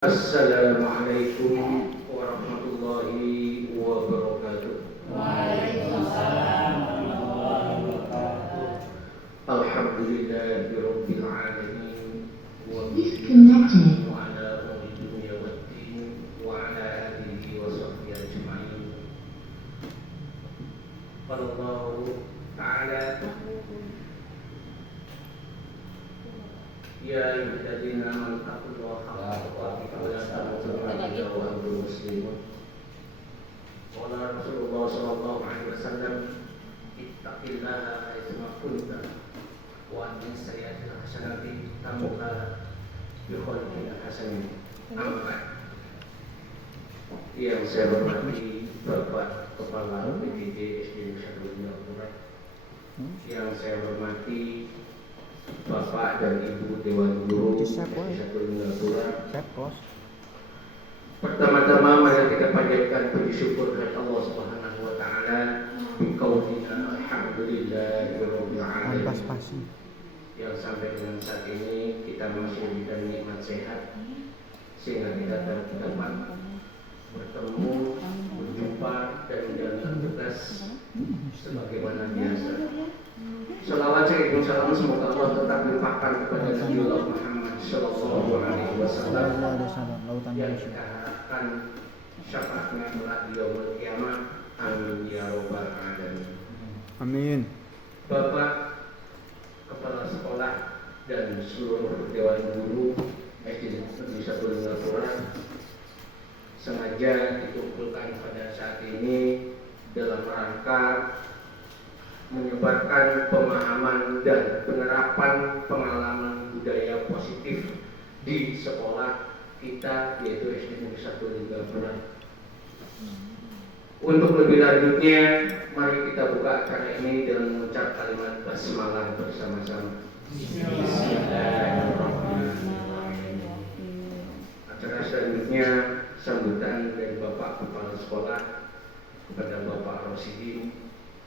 Assalamualaikum warahmatullahi wabarakatuh. Waalaikumsalam warahmatullahi wabarakatuh. Alhamdulillahirabbil alamin wa Disconnected. wa ala umuri dunya waddin wa ala alihi wa sahbihi ajma'in. Wallahu ta'ala ya ayyuhalladzina amanu taqullaha haqqa tuqatih wa la tamutunna illa wa antum muslimun. Qala Rasulullah sallallahu alaihi wasallam, ittaqillaha haitsu ma kunta wa atbi' sayyi'atal hasanati tamhuha bi khuluqin hasanin. Amma yang saya hormati Bapak Kepala PDD SD Nusa Tenggara Barat, yang saya hormati Bapak dan Ibu Dewan Guru SD Tenggara Barat. Pertama-tama mari kita panjatkan puji syukur kepada Allah Subhanahu wa taala biqaulina alhamdulillahirabbil alamin. Yang sampai dengan saat ini kita masih diberikan nikmat sehat sehingga kita dapat bertemu, berjumpa dan menjalankan tugas sebagaimana biasa. Salawat serta salam semoga Allah tetap limpahkan kepada Nabi Muhammad sallallahu alaihi wasallam yang kita harapkan syafaatnya kelak di yaumul qiyamah. Amin ya rabbal alamin. Amin. Bapak Kepala Sekolah dan seluruh Dewan Guru SD Nusa Tenggara Barat sengaja dikumpulkan pada saat ini dalam rangka menyebarkan pemahaman dan penerapan pengalaman budaya positif di sekolah kita, yaitu SD Nusa Tenggara Barat. Untuk lebih lanjutnya, mari kita buka acara ini dengan mengucap kalimat basmalah bersama-sama. Bismillahirrahmanirrahim. Acara selanjutnya sambutan dari Bapak Kepala Sekolah kepada Bapak Rosidin.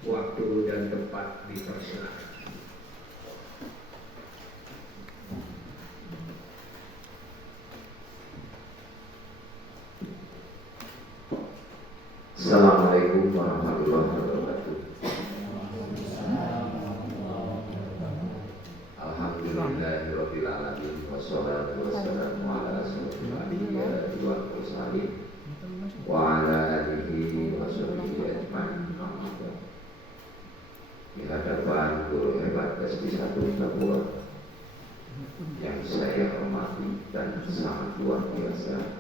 Waktu dan tempat dipersilakan. Assalamualaikum warahmatullahi wabarakatuh. Alhamdulillahirabbil alamin wassalatu wassalamu ala asyrofil anbiya'i wal mursalin wa ala alihi wa sahbihi ajmain. Di hadapan guru hebat SD 1 Papua yang saya hormati dan sangat luar biasa,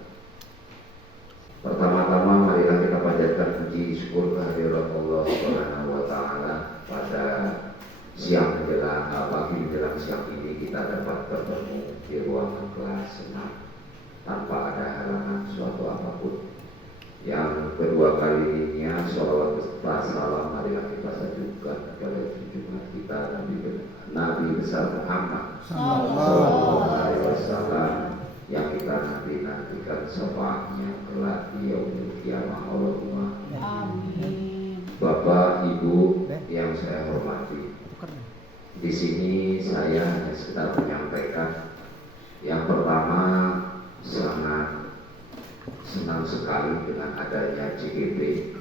pertama-tama marilah kita panjatkan puji syukur kehadirat Allah Subhanahu wa taala pada siang menjelang pagi menjelang siang ini kita dapat bertemu di ruangan kelas senang tanpa ada halangan suatu apapun. Yang kedua kalinya sholawat beserta salam marilah kita sajukan kepada junjungan kita Nabi besar Muhammad sallallahu alaihi wasallam yang kita nantikan syafaatnya kelak di yaumul qiyamah. Allahumma amin. Bapak Ibu yang saya hormati, di sini saya hanya sekedar menyampaikan yang pertama, sangat senang sekali dengan adanya CGP,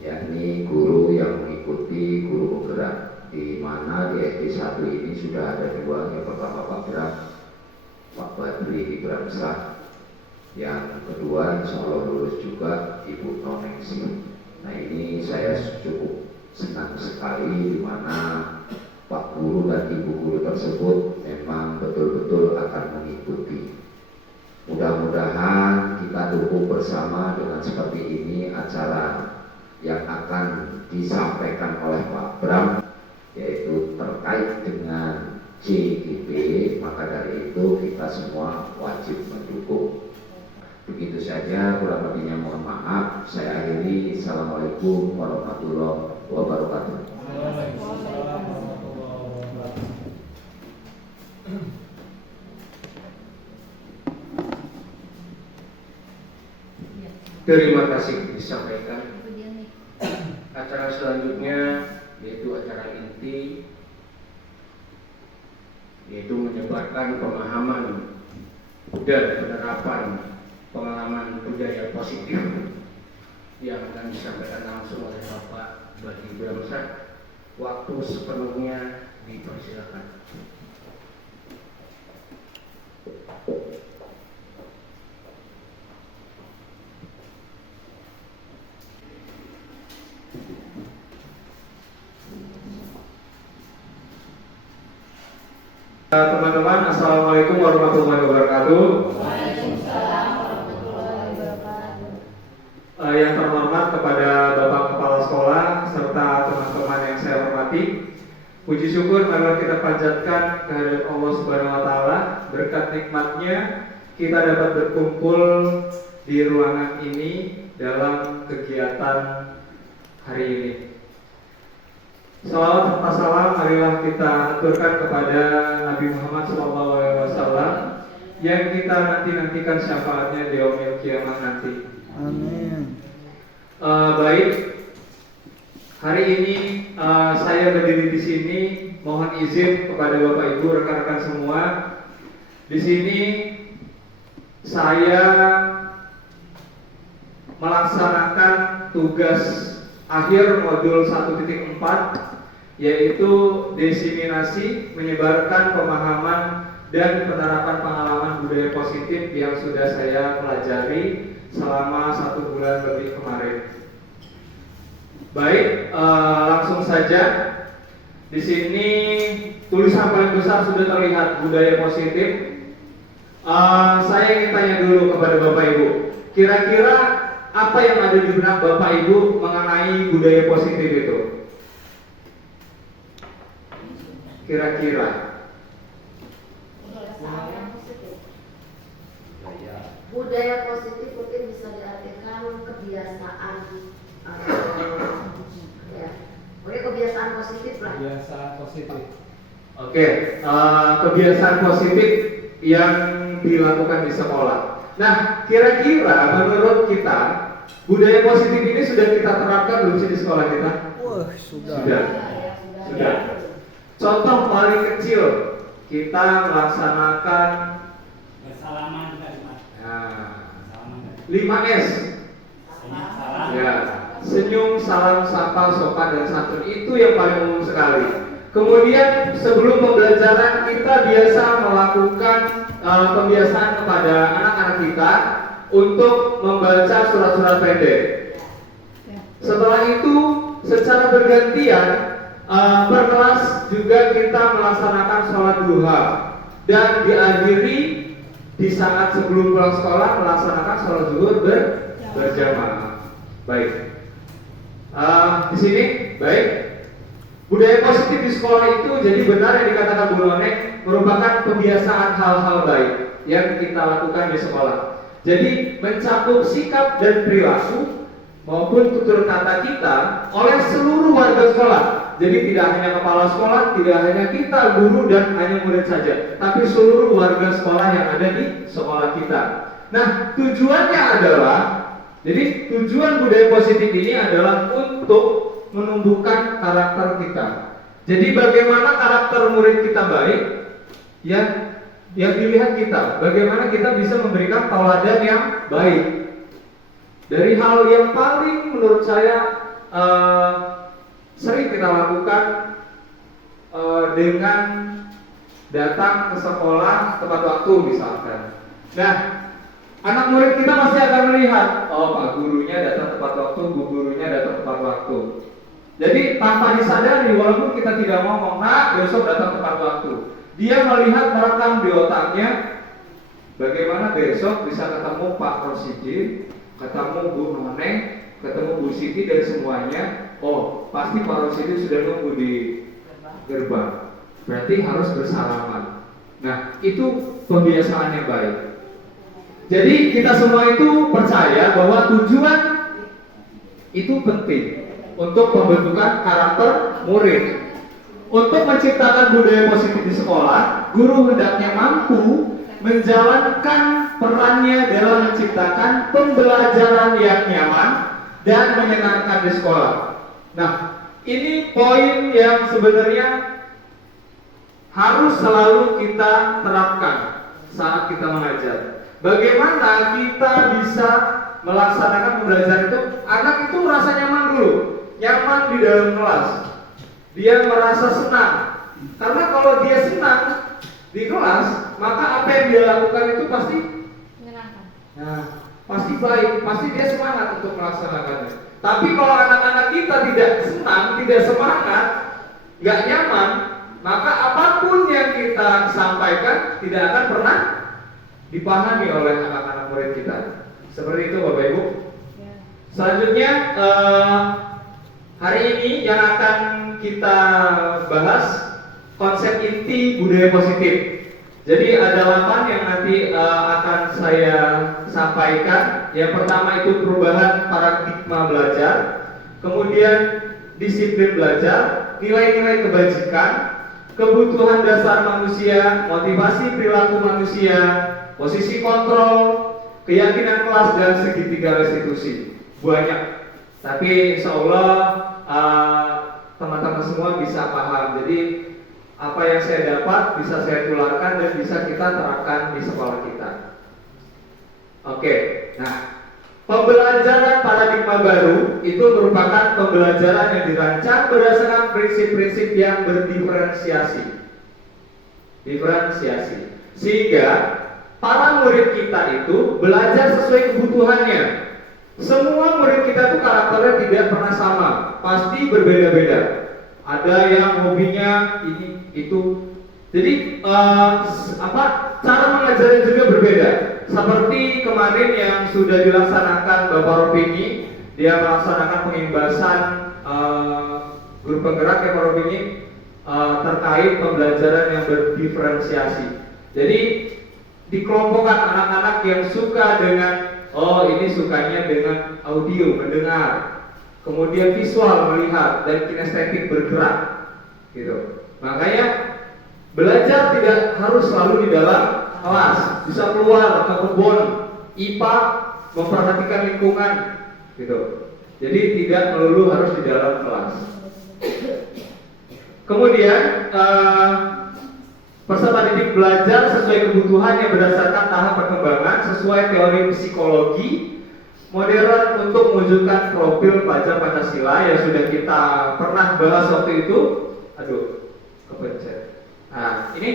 yakni guru yang mengikuti guru penggerak, di mana di SD 1 ini sudah ada dua. Yang pertama Pak Bram, Pak Badri Ibramsah, yang kedua insya Allah lulus juga Ibu Noningsi. Nah ini saya cukup senang sekali di mana Pak Guru dan Ibu Guru tersebut memang betul-betul akan mengikuti. Mudah-mudahan kita dukung bersama dengan seperti ini acara yang akan disampaikan oleh Pak Bram, yaitu terkait dengan CGP, maka dari itu kita semua wajib mendukung. Begitu saja, kurang lebihnya mohon maaf. Saya akhiri. Assalamualaikum warahmatullahi wabarakatuh. Terima kasih disampaikan. Acara selanjutnya yaitu acara inti, yaitu menyebarkan pemahaman dan penerapan pengalaman budaya positif yang akan disampaikan langsung oleh Bapak Badi Bramsa. Waktu sepenuhnya dipersilakan. Teman-teman, Assalamualaikum warahmatullahi wabarakatuh. Waalaikumsalam warahmatullahi wabarakatuh. Yang terhormat kepada Bapak Kepala Sekolah serta teman-teman yang saya hormati, puji syukur marilah kita panjatkan kehadirat Allah Subhanahu wa taala. Berkat nikmatnya kita dapat berkumpul di ruangan ini dalam kegiatan hari ini. Salawat serta salam marilah kita aturkan kepada Nabi Muhammad SAW yang kita nantikan syafaatnya di yaumil kiamah nanti. Amin. Baik, hari ini saya berdiri di sini. Mohon izin kepada Bapak Ibu, rekan-rekan semua. Di sini saya melaksanakan tugas akhir modul 1.4, yaitu diseminasi, menyebarkan pemahaman dan penerapan pengalaman budaya positif yang sudah saya pelajari selama 1 bulan lebih kemarin. Baik, langsung saja. Di sini tulisan paling besar sudah terlihat, budaya positif. Saya ingin tanya dulu kepada Bapak Ibu, kira-kira apa yang ada di benak Bapak Ibu mengenai budaya positif itu? Kira-kira budaya positif mungkin bisa diartikan kebiasaan, ya, pokoknya kebiasaan positif lah. Kebiasaan positif. Oke, kebiasaan positif yang dilakukan di sekolah. Nah, kira-kira menurut kita budaya positif ini sudah kita terapkan belum sih di sekolah kita? Wah, sudah. Sudah. Contoh paling kecil, kita melaksanakan Bersalaman juga, Mas. 5S. Salam. Ya, senyum, salam, sapa, sopan, dan santun. Itu yang paling umum sekali. Kemudian sebelum pembelajaran kita biasa melakukan pembiasaan kepada anak-anak kita untuk membaca surat-surat pendek. Setelah itu secara bergantian per kelas juga kita melaksanakan sholat duha dan diakhiri di saat sebelum pulang sekolah melaksanakan sholat zuhur berjamaah. Baik. Di sini baik. Budaya positif di sekolah itu jadi benar yang dikatakan Bu Nonek merupakan pembiasaan hal-hal baik yang kita lakukan di sekolah. Jadi mencakup sikap dan perilaku maupun tutur kata kita oleh seluruh warga sekolah. Jadi tidak hanya kepala sekolah, tidak hanya kita guru dan hanya murid saja, tapi seluruh warga sekolah yang ada di sekolah kita. Nah, tujuannya adalah, jadi tujuan budaya positif ini adalah untuk menumbuhkan karakter kita. Jadi bagaimana karakter murid kita baik, yang dilihat kita, bagaimana kita bisa memberikan tauladan yang baik. Dari hal yang paling menurut saya sering kita lakukan dengan datang ke sekolah tepat waktu misalkan. Nah, anak murid kita masih akan melihat, oh Pak gurunya datang tepat waktu, Bu gurunya datang tepat waktu. Jadi tanpa disadari, walaupun kita tidak ngomong, nah besok datang tepat waktu, dia melihat, merekam di otaknya bagaimana besok bisa ketemu Pak Rosidi, ketemu Bu Noneng, ketemu Bu Siti dan semuanya. Oh, pasti Pak Rosidi sudah nunggu di gerbang, berarti harus bersalaman. Nah, itu pembiasaan yang baik. Jadi kita semua itu percaya bahwa tujuan itu penting untuk pembentukan karakter murid. Untuk menciptakan budaya positif di sekolah, guru hendaknya mampu menjalankan perannya dalam menciptakan pembelajaran yang nyaman dan menyenangkan di sekolah. Nah, ini poin yang sebenarnya harus selalu kita terapkan. saat kita mengajar. Bagaimana kita bisa melaksanakan pembelajaran itu? Anak itu merasa nyaman dulu, nyaman di dalam kelas. Dia merasa senang. Karena kalau dia senang di kelas, maka apa yang dia lakukan itu pasti menyenangkan. nah, pasti baik, pasti dia semangat untuk melaksanakannya. Tapi kalau anak-anak kita tidak senang, tidak semangat, nggak nyaman, maka apapun yang kita sampaikan tidak akan pernah dipahami oleh anak-anak murid kita. Seperti itu Bapak Ibu. Ya. Selanjutnya hari ini yang akan kita bahas konsep inti budaya positif. Jadi ada 8 yang nanti akan saya sampaikan. Yang pertama itu perubahan paradigma belajar, kemudian disiplin belajar, nilai-nilai kebajikan, kebutuhan dasar manusia, motivasi perilaku manusia, posisi kontrol, keyakinan kelas, dan segitiga restitusi. Banyak, tapi insya Allah teman-teman semua bisa paham. Jadi apa yang saya dapat bisa saya tularkan dan bisa kita terapkan di sekolah kita. Oke, nah pembelajaran paradigma baru itu merupakan pembelajaran yang dirancang berdasarkan prinsip-prinsip yang berdiferensiasi. Sehingga para murid kita itu belajar sesuai kebutuhannya. Semua murid kita itu karakternya tidak pernah sama, pasti berbeda-beda. Ada yang hobinya ini itu. Jadi cara mengajarnya juga berbeda. Seperti kemarin yang sudah dilaksanakan Bapak Ropini, dia melaksanakan pengimbasan guru penggerak ya Pak Ropini terkait pembelajaran yang berdiferensiasi. Jadi dikelompokkan anak-anak yang suka dengan ini sukanya dengan audio mendengar, kemudian visual melihat, dan kinestetik bergerak, gitu. Makanya belajar tidak harus selalu di dalam kelas, bisa keluar ke kebun, IPA, memperhatikan lingkungan, gitu. Jadi tidak melulu harus di dalam kelas. Kemudian peserta didik belajar sesuai kebutuhan yang berdasarkan tahap perkembangan sesuai teori psikologi modern untuk mewujudkan profil pelajar Pancasila yang sudah kita pernah bahas waktu itu. Kepencet. Nah, ini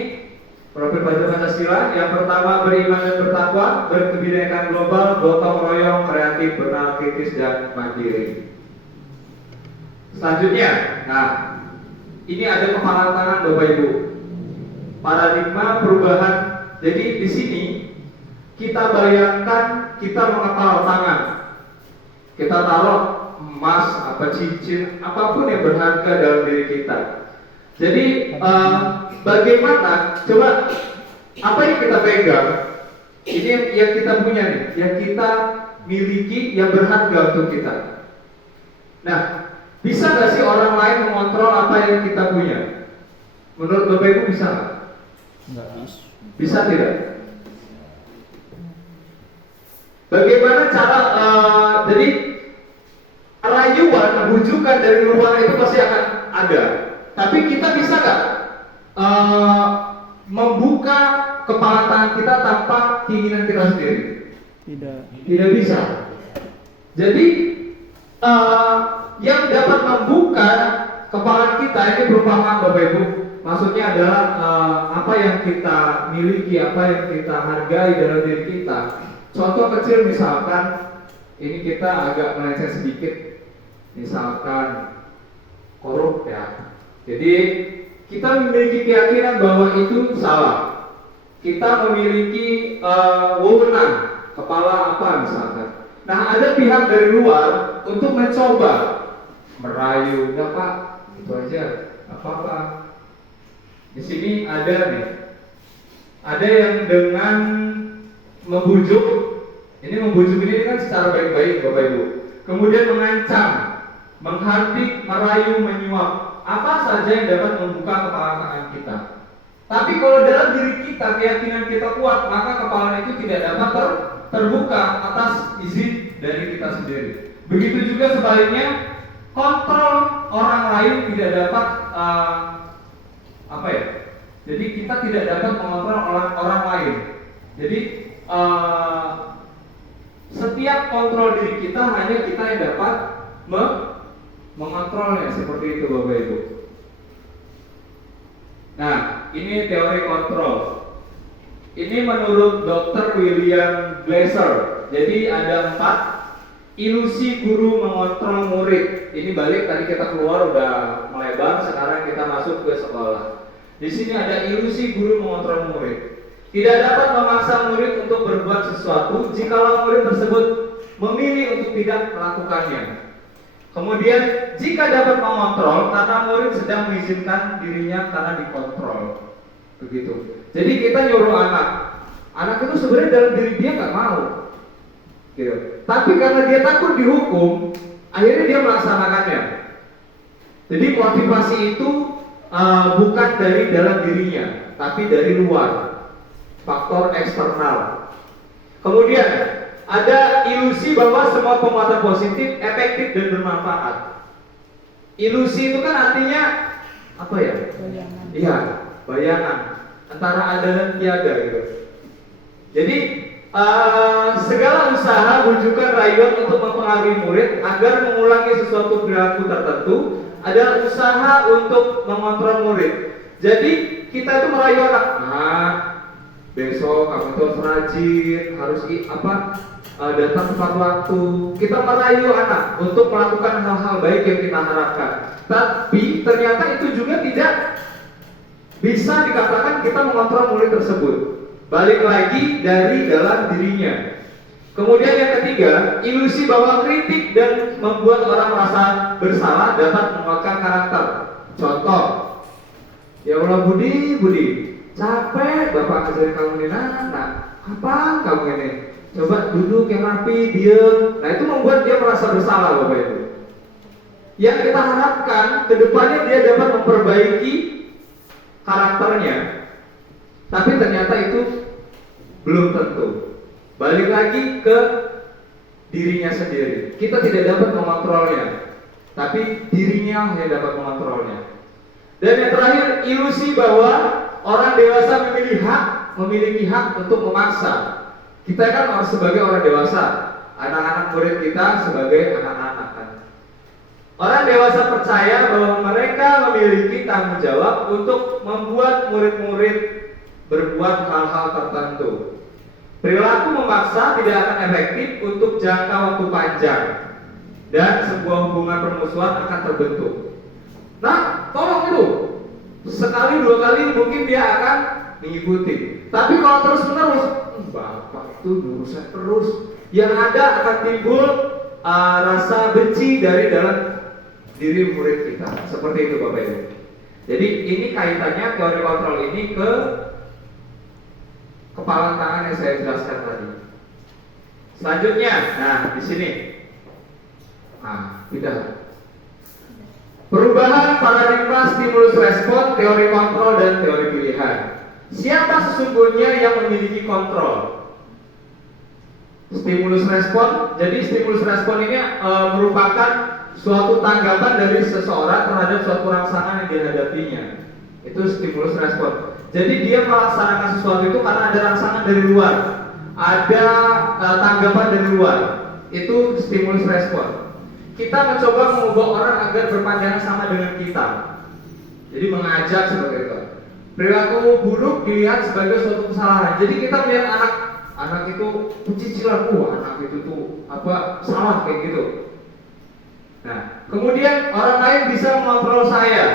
profil pelajar Pancasila. Yang pertama, beriman dan bertakwa, berkebinekaan global, gotong royong, kreatif, benar, kritis, dan mandiri. Selanjutnya, ini ada kepalan tangan Bapak Ibu. Paradigma perubahan. Jadi di sini kita bayangkan kita mengepal tangan, kita taruh emas, cincin, apapun yang berharga dalam diri kita. Jadi bagaimana? Coba apa yang kita pegang? Ini yang kita punya nih, yang kita miliki, yang berharga untuk kita. Nah, bisa nggak sih orang lain mengontrol apa yang kita punya? Menurut Bapak Ibu bisa nggak? Nggak bisa. Bisa tidak? Bagaimana cara jadi rayuan, bujukan dari luar itu pasti akan ada. Tapi kita bisa nggak membuka kepala tangan kita tanpa keinginan kita sendiri? Tidak bisa. Jadi yang dapat membuka kepala kita ini perumpamaan Bapak Ibu. Maksudnya adalah apa yang kita miliki, apa yang kita hargai dalam diri kita. Contoh kecil misalkan, ini kita agak melenceng sedikit. Misalkan korup ya. Jadi kita memiliki keyakinan bahwa itu salah. Kita memiliki wewenang, kepala apa misalkan. Nah, ada pihak dari luar untuk mencoba merayu, enggak Pak, itu aja, apa-apa. Di sini ada nih, ada yang dengan membujuk, ini kan secara baik-baik Bapak Ibu. Kemudian mengancam, menghardik, merayu, menyuap, apa saja yang dapat membuka kepala tangan kita. Tapi kalau dalam diri kita keyakinan kita kuat, maka kepala itu tidak dapat terbuka atas izin dari kita sendiri. Begitu juga sebaliknya, kontrol orang lain tidak dapat jadi kita tidak dapat mengontrol orang lain. Jadi setiap kontrol diri kita hanya kita yang dapat mengontrolnya, seperti itu Bapak Ibu. Nah, ini teori kontrol. Ini menurut Dr. William Glasser. Jadi ada 4 ilusi guru mengontrol murid. Ini balik tadi kita keluar udah melebar, sekarang kita masuk ke sekolah. Di sini ada ilusi guru mengontrol murid. Tidak dapat memaksa murid untuk berbuat sesuatu jikalau murid tersebut memilih untuk tidak melakukannya. Kemudian, jika dapat mengontrol karena murid sedang mengizinkan dirinya karena dikontrol. Begitu. Jadi kita nyuruh anak itu sebenarnya dalam diri dia nggak mau. Gitu. Tapi karena dia takut dihukum, akhirnya dia melaksanakannya. Jadi motivasi itu bukan dari dalam dirinya, tapi dari luar. Faktor eksternal. Kemudian ada ilusi bahwa semua penguatan positif efektif dan bermanfaat. Ilusi itu kan artinya apa ya? Bayangan. Iya, bayangan antara ada dan tiada gitu. Jadi segala usaha bujukan rayuan untuk mempengaruhi murid agar mengulangi sesuatu perilaku tertentu adalah usaha untuk mengontrol murid. Jadi kita itu merayu anak, besok kamu itu harus rajin, harus datang tepat waktu. Kita merayu anak untuk melakukan hal-hal baik yang kita harapkan. Tapi ternyata itu juga tidak bisa dikatakan kita mengontrol murid tersebut. Balik lagi dari dalam dirinya. Kemudian yang ketiga, ilusi bahwa kritik dan membuat orang merasa bersalah dapat menguatkan karakter. Contoh, ya Allah Budi, capek Bapak ngajarin kamu ini, kapan kamu ini? Coba duduk yang rapi, diem. Nah itu membuat dia merasa bersalah Bapak Ibu. Yang kita harapkan kedepannya dia dapat memperbaiki karakternya. Tapi ternyata itu belum tentu. Balik lagi ke dirinya sendiri. Kita tidak dapat mengontrolnya, tapi dirinya yang dapat mengontrolnya. Dan yang terakhir, ilusi bahwa orang dewasa memiliki hak untuk memaksa. Kita kan harus sebagai orang dewasa, anak-anak murid kita sebagai anak-anak kan. Orang dewasa percaya bahwa mereka memiliki tanggung jawab untuk membuat murid-murid berbuat hal-hal tertentu. Perilaku memaksa tidak akan efektif untuk jangka waktu panjang dan sebuah hubungan permusuhan akan terbentuk. Nah, tolong itu sekali dua kali mungkin dia akan mengikuti. Tapi kalau terus-menerus, Bapak itu nyuruh saya terus, yang ada akan timbul rasa benci dari dalam diri murid kita. Seperti itu Bapak Ibu. Jadi ini kaitannya teori kontrol ini ke kepala tangan yang saya jelaskan tadi. Selanjutnya, di sini. Tidak. Perubahan paradigma stimulus respon, teori kontrol dan teori pilihan. Siapa sesungguhnya yang memiliki kontrol? Stimulus respon. Jadi stimulus respon ini merupakan suatu tanggapan dari seseorang terhadap suatu rangsangan yang dihadapinya. Itu stimulus respon. Jadi dia melaksanakan sesuatu itu karena ada rangsangan dari luar, ada tanggapan dari luar. Itu stimulus respon. Kita mencoba mengubah orang agar berpandangan sama dengan kita. Jadi mengajak seperti itu. Perilaku buruk dilihat sebagai suatu kesalahan. Jadi kita melihat anak itu pencicilan, anak itu tuh salah kayak gitu. Nah, kemudian orang lain bisa mengontrol saya.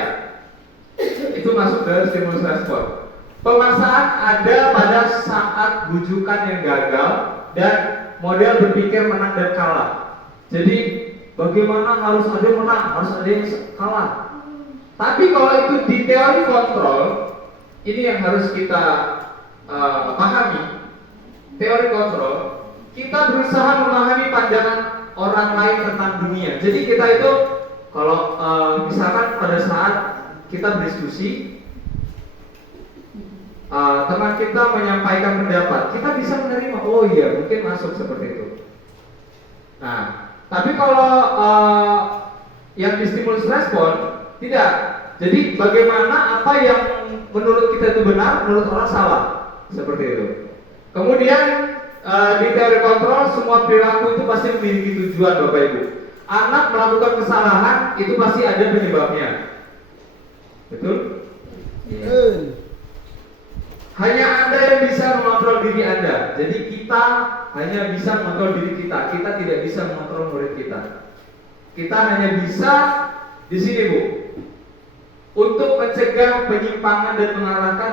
Itu masuk dalam stimulus respon. Pemaksaan ada pada saat bujukan yang gagal dan model berpikir menang dan kalah. Jadi bagaimana harus ada yang menang, harus ada yang kalah. Tapi kalau itu di teori kontrol, ini yang harus kita pahami. Teori kontrol, kita berusaha memahami pandangan orang lain tentang dunia. Jadi kita itu kalau misalkan pada saat kita berdiskusi, teman kita menyampaikan pendapat, kita bisa menerima, oh iya mungkin masuk seperti itu. Nah, tapi kalau yang di stimulus respon tidak. Jadi bagaimana apa yang menurut kita itu benar, menurut orang salah, seperti itu. Kemudian di teori kontrol semua perilaku itu pasti memiliki tujuan, Bapak Ibu. Anak melakukan kesalahan itu pasti ada penyebabnya. Betul? Hanya Anda yang bisa mengontrol diri Anda. Jadi kita hanya bisa mengontrol diri kita. Kita tidak bisa mengontrol murid kita. Kita hanya bisa di sini, Bu, untuk mencegah penyimpangan dan mengarahkan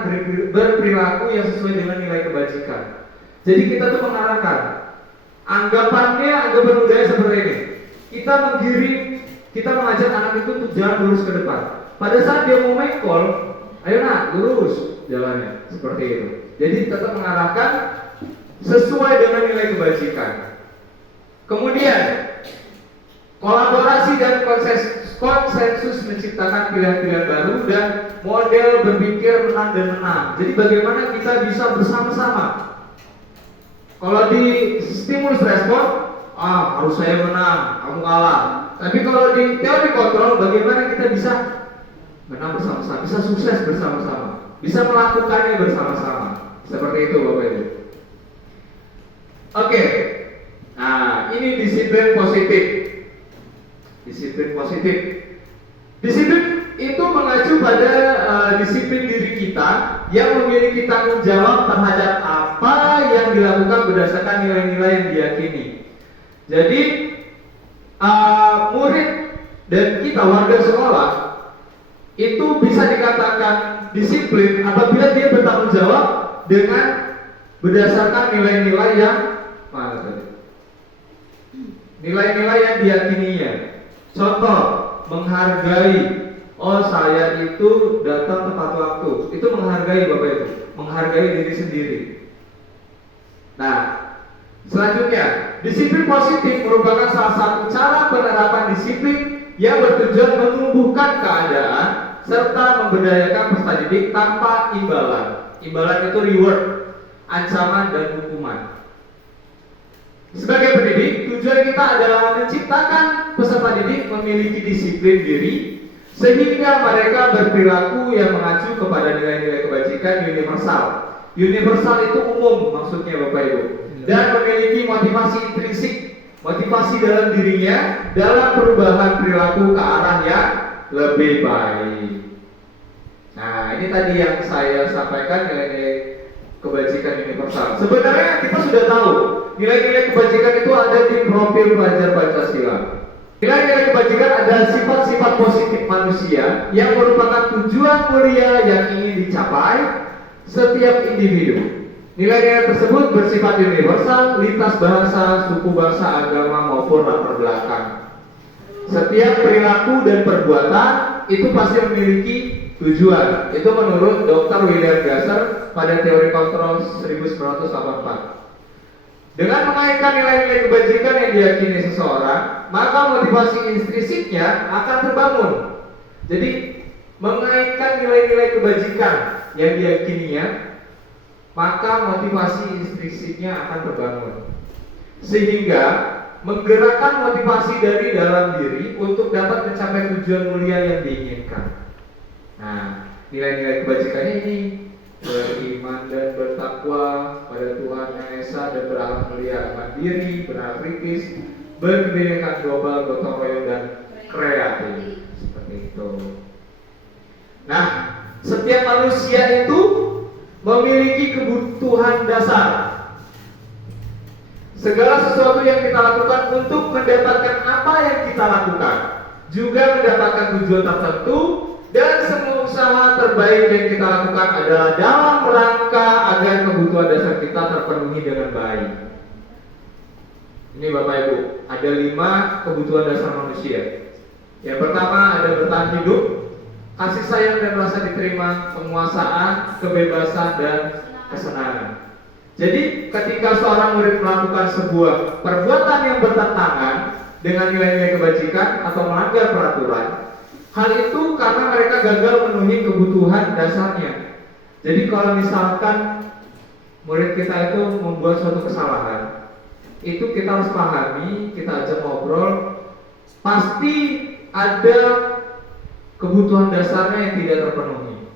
berperilaku yang sesuai dengan nilai kebajikan. Jadi kita tuh mengarahkan. Anggapan budaya seperti ini. Kita menggiring, kita mengajak anak itu untuk jalan lurus ke depan. Pada saat dia mau mengkol, ayo nak, lurus jalannya, seperti itu. Jadi tetap mengarahkan sesuai dengan nilai kebajikan. Kemudian kolaborasi dan konsensus menciptakan pilihan-pilihan baru dan model berpikir menang dan menang. Jadi bagaimana kita bisa bersama-sama. Kalau di stimulus respon, harus saya menang, kamu kalah. Tapi kalau di teori kontrol, bagaimana kita bisa menang bersama-sama, bisa sukses bersama-sama, bisa melakukannya bersama-sama. Seperti itu, Bapak Ibu. Oke. Nah, ini disiplin positif. Disiplin positif. Disiplin itu mengacu pada disiplin diri kita yang memiliki tanggung jawab terhadap apa yang dilakukan berdasarkan nilai-nilai yang diyakini. Jadi murid dan kita warga sekolah itu bisa dikatakan disiplin apabila dia bertanggung jawab dengan berdasarkan nilai-nilai yang nilai-nilai yang diyakininya. Contoh, menghargai. Oh, saya itu datang tepat waktu. Itu menghargai, Bapak Ibu, menghargai diri sendiri. Nah, selanjutnya, disiplin positif merupakan salah satu cara penerapan disiplin yang bertujuan menumbuhkan keadaan serta memberdayakan peserta didik tanpa imbalan. Imbalan itu reward, ancaman dan hukuman. Sebagai pendidik, tujuan kita adalah menciptakan peserta didik memiliki disiplin diri sehingga mereka berperilaku yang mengacu kepada nilai-nilai kebajikan universal. Universal itu umum maksudnya, Bapak Ibu, dan memiliki motivasi intrinsik, motivasi dalam dirinya dalam perubahan perilaku ke arah yang lebih baik. Nah, ini tadi yang saya sampaikan, nilai-nilai kebajikan universal. Sebenarnya kita sudah tahu nilai-nilai kebajikan itu ada di profil pelajar Pancasila. Nilai-nilai kebajikan adalah sifat-sifat positif manusia yang merupakan tujuan mulia yang ingin dicapai setiap individu. Nilai-nilai tersebut bersifat universal, lintas bahasa, suku, bangsa, agama maupun latar belakang. Setiap perilaku dan perbuatan itu pasti memiliki tujuan. Itu menurut Dr. William Gasser pada teori kontrol 1984. Dengan mengaitkan nilai-nilai kebajikan yang diyakini seseorang, maka motivasi intrinsiknya akan terbangun. Jadi, mengaitkan nilai-nilai kebajikan yang diyakininya, maka motivasi intrinsiknya akan terbangun. Sehingga menggerakkan motivasi dari dalam diri untuk dapat mencapai tujuan mulia yang diinginkan. Nah, nilai-nilai kebajikannya ini beriman dan bertakwa pada Tuhan Yang Esa dan berakhlak mulia, mandiri, benar kritis, berkebinekaan global, gotong royong dan kreatif. Seperti itu. Nah, setiap manusia itu memiliki kebutuhan dasar. Segala sesuatu yang kita lakukan untuk mendapatkan apa yang kita lakukan juga mendapatkan tujuan tertentu. Dan semua usaha terbaik yang kita lakukan adalah dalam rangka agar kebutuhan dasar kita terpenuhi dengan baik. Ini Bapak Ibu, ada 5 kebutuhan dasar manusia. Yang pertama ada bertahan hidup, kasih sayang dan rasa diterima, penguasaan, kebebasan dan kesenangan. Jadi ketika seorang murid melakukan sebuah perbuatan yang bertentangan dengan nilai-nilai kebajikan atau melanggar peraturan, hal itu karena mereka gagal memenuhi kebutuhan dasarnya. Jadi kalau misalkan murid kita itu membuat suatu kesalahan, itu kita harus pahami, kita ajak ngobrol, pasti ada kebutuhan dasarnya yang tidak terpenuhi.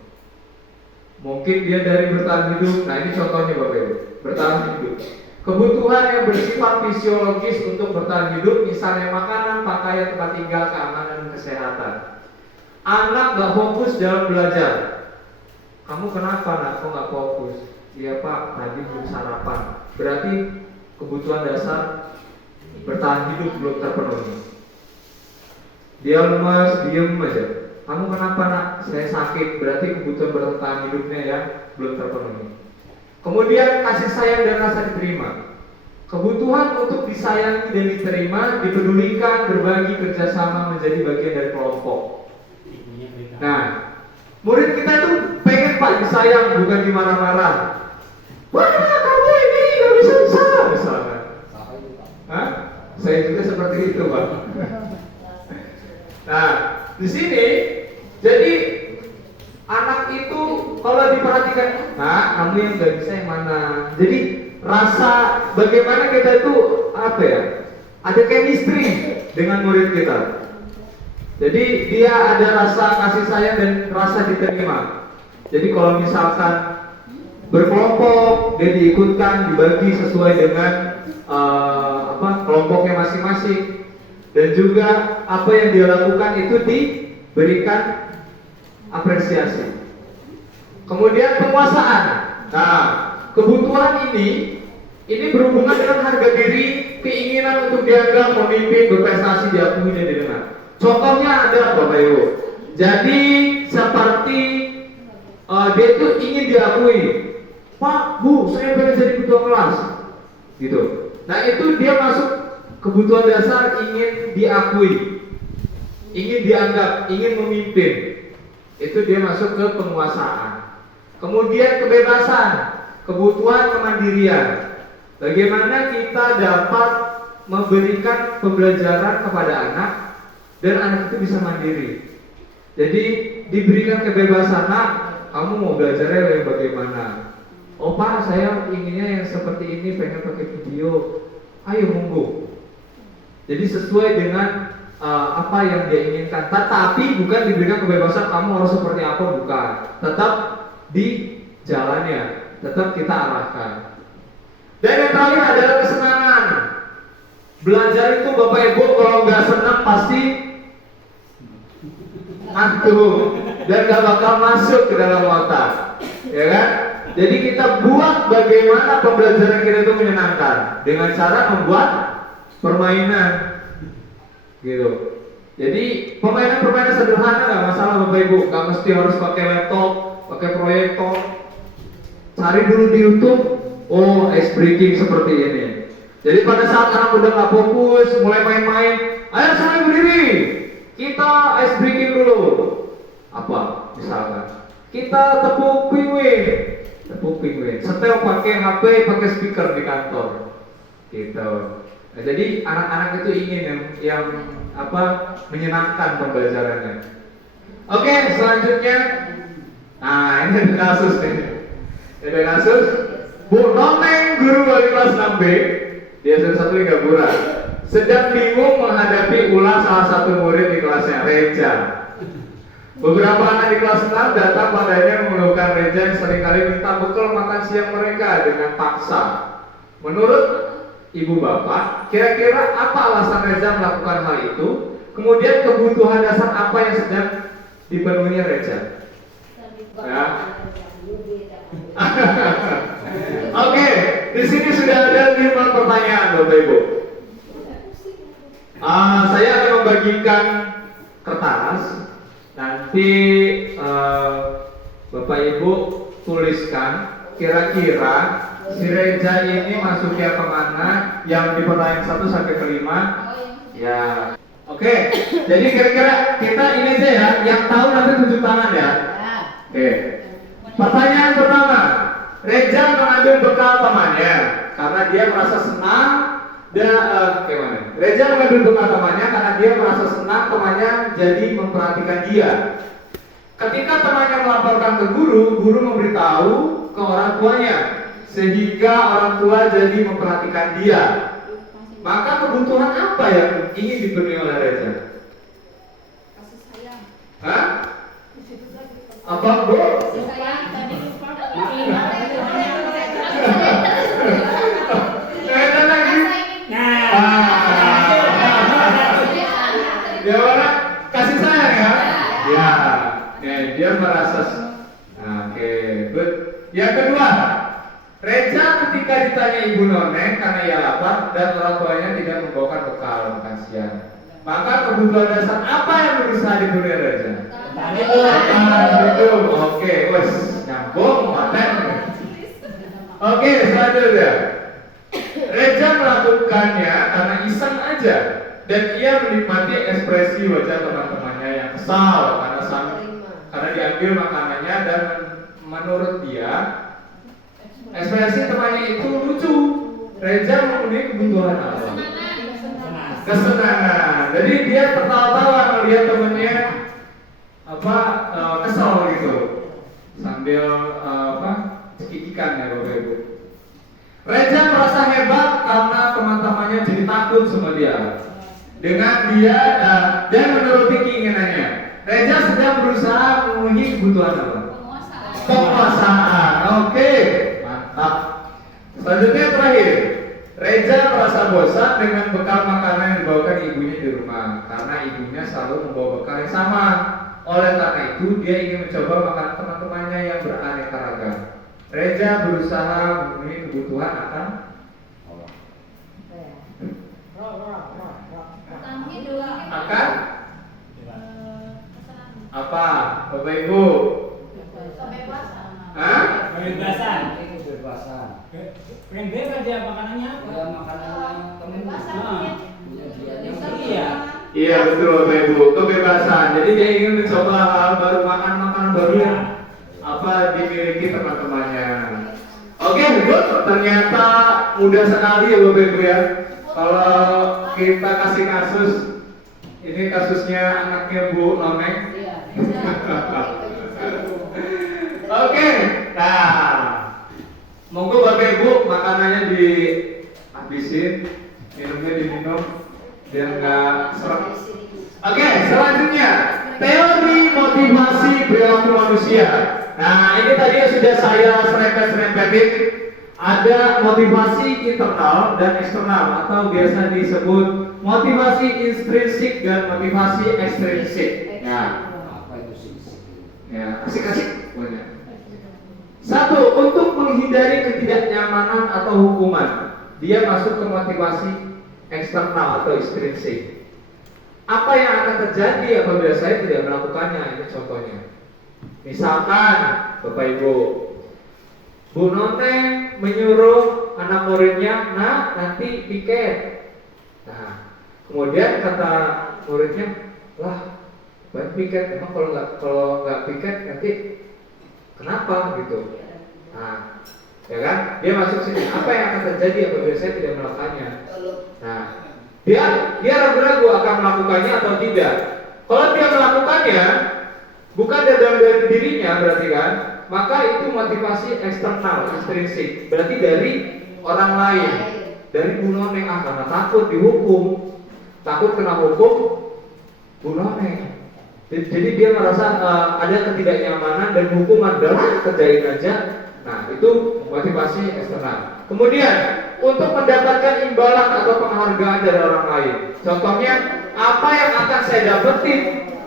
Mungkin dia dari bertahan hidup. Nah, ini contohnya Bapak Ibu, bertahan hidup. Kebutuhan yang bersifat fisiologis untuk bertahan hidup, misalnya makanan, pakaian, tempat tinggal, keamanan, dan kesehatan. Anak gak fokus dalam belajar. Kamu kenapa nak? Kok gak fokus? Iya Pak, tadi belum sarapan. Berarti kebutuhan dasar bertahan hidup belum terpenuhi. Dia lemas, diem aja. Kamu kenapa nak? Saya sakit. Berarti kebutuhan bertahan hidupnya ya belum terpenuhi. Kemudian kasih sayang dan rasa diterima. Kebutuhan untuk disayangi dan diterima, dipedulikan, berbagi, kerjasama, menjadi bagian dari kelompok. Nah, murid kita tuh pengen Pak disayang, bukan dimarah-marah. Wah, kamu ini gak bisa misalnya. Hah? Saya juga seperti itu Pak. Nah, di sini jadi anak itu kalau diperhatikan, nah kamu yang gak bisa yang mana. Jadi rasa bagaimana kita itu apa ya? Ada chemistry dengan murid kita. Jadi dia ada rasa kasih sayang dan rasa diterima. Jadi kalau misalkan berkelompok, dia diikutkan, dibagi sesuai dengan kelompoknya masing-masing. Dan juga apa yang dia lakukan itu diberikan apresiasi. Kemudian penguasaan. Nah, kebutuhan ini berhubungan dengan harga diri, keinginan untuk dianggap memimpin, berprestasi, diakui dan didengar. Contohnya ada Bapak Ibu. Jadi seperti dia itu ingin diakui. Pak, Bu, saya pengen jadi ketua kelas. Gitu. Nah, itu dia masuk kebutuhan dasar, ingin diakui, ingin dianggap, ingin memimpin. Itu dia masuk ke penguasaan. Kemudian kebebasan, kebutuhan kemandirian. Bagaimana kita dapat memberikan pembelajaran kepada anak dan anak itu bisa mandiri. Jadi diberikan kebebasan, nak, kamu mau belajarnya bagaimana? Oh Pak, saya inginnya yang seperti ini, pengen pakai video. Ayo monggo. Jadi sesuai dengan apa yang dia inginkan. Tetapi bukan diberikan kebebasan kamu harus seperti apa, bukan. Tetap di jalannya, tetap kita arahkan. Dan yang terakhir adalah kesenangan. Belajar itu Bapak Ibu kalau nggak senang pasti ngantuk dan nggak bakal masuk ke dalam otak, ya kan? Jadi kita buat bagaimana pembelajaran kita itu menyenangkan dengan cara membuat permainan, gitu. Jadi permainan sederhana nggak masalah Bapak Ibu, nggak mesti harus pakai laptop, pakai proyektor. Cari dulu di YouTube, oh ice breaking seperti ini. Jadi pada saat anak udah nggak fokus, mulai main-main, ayo sampai berdiri, kita ice breaking dulu. Apa? Misalkan kita tepuk penguin. Setel pakai HP, pakai speaker di kantor, gitu. Nah, jadi anak-anak itu ingin yang menyenangkan pembelajarannya. Oke, selanjutnya, nah ini ada kasus nih. Ada kasus, Bu Noneng guru wali kelas 6B, dia satu Gabura, sedang bingung menghadapi ulah salah satu murid di kelasnya, Reja. Beberapa anak di kelas 6 datang padanya mengeluhkan Reja yang seringkali minta bekal makan siang mereka dengan paksa. Menurut ibu bapak, kira-kira apa alasan Reja melakukan hal itu? Kemudian kebutuhan dasar apa yang sedang dipenuhi Reja? Ya. Oke, di sini sudah ada 5 pertanyaan Bapak Ibu. Saya akan membagikan kertas. Nanti Bapak Ibu tuliskan kira-kira si Reja ini masuknya kemana yang di pertanyaan 1 sampai ke 5. Ya. Oke, jadi kira-kira kita ini aja ya, yang tahu nanti tunjuk tangan ya. Oke. Pertanyaan pertama, Reja mengambil bekal temannya karena dia merasa senang. Gimana? Reja mengambil bekal temannya karena dia merasa senang temannya jadi memperhatikan dia. Ketika temannya melaporkan ke guru, guru memberitahu ke orang tuanya sehingga orang tua jadi memperhatikan dia. Maka kebutuhan apa yang ingin dipenuhi oleh Reja? Kasih sayang. Hah? Apa Bu? Kasih sayang tadi lupa. dia merasa. Oke, good. Yang kedua, Reza ketika ditanya ibu Noneng karena ia lapar dan orang tuanya tidak membawakan bekal makan siang. Maka kebutuhan dasar apa yang berusaha dipenuhi Reza? Hidup. Oke, wes nyambung, paten. Oke, selanjutnya. Reza melakukannya karena iseng aja dan ia menikmati ekspresi wajah teman-temannya yang kesal karena diambil makanannya dan menurut dia ekspresi temannya itu lucu. Reza memenuhi kebutuhan apa? Kesenangan. Jadi dia tertawa-tawa melihat temennya kesal gitu sambil cekikikan ya Bapak Ibu. Reza merasa hebat karena teman-temannya jadi takut sama dia. Dengan dia dan menuruti keinginannya. Reza sedang berusaha memenuhi kebutuhan apa? Penguasaan. Oke, mantap. Selanjutnya terakhir, Reza merasa bosan dengan bekal makanan yang dibawakan ibunya di rumah karena ibunya selalu membawa bekal yang sama. Oleh karena itu, dia ingin mencoba makanan teman-temannya yang beraneka ragam. Reza berusaha memenuhi kebutuhan akan apa? Bapak Ibu? Hah? Kebebasan. Kebebasan. Pengen bebas dia makanannya apa? Ya makanannya temen. Iya. Iya betul Bapak Ibu, kebebasan. Jadi dia ingin mencoba hal baru, makan makanan baru yang dimiliki teman-temannya. Oke, good. Ternyata mudah sekali ya Bapak Ibu ya. Kalau kita kasih kasus, ini kasusnya anaknya Bu Noneng. Oke, nah, monggo Bapak Ibu makanannya dihabisin, minumnya diminum, biar nggak seret. Oke, selanjutnya teori motivasi perilaku manusia. Nah, ini tadi sudah saya serempet-serempetin. Ada motivasi internal dan eksternal atau biasa disebut motivasi intrinsik dan motivasi ekstrinsik. Nah, ya, asik-asik banyak. Satu, untuk menghindari ketidaknyamanan atau hukuman, dia masuk ke motivasi eksternal atau ekstrinsik. Apa yang akan terjadi apabila saya tidak melakukannya? Ini contohnya. Misalkan, Bapak Ibu, Bu Noneng menyuruh anak muridnya, nanti piket. Nah, kemudian kata muridnya, lah, baik piket. Emang kalau nggak piket nanti kenapa gitu? Nah, ya kan? Dia masuk sini. Apa yang akan terjadi apabila saya tidak melakukannya? Nah, dia ragu-ragu akan melakukannya atau tidak. Kalau dia melakukannya, bukan dari dirinya berarti kan? Maka itu motivasi eksternal, ekstrinsik. Berarti dari orang lain, dari Bu Noneng, karena takut dihukum, takut kena hukum Bu Noneng. Jadi dia merasa ada ketidaknyamanan dan hukuman dalam kerjain aja. Nah, itu motivasi eksternal. Kemudian untuk mendapatkan imbalan atau penghargaan dari orang lain. Contohnya, apa yang akan saya dapetin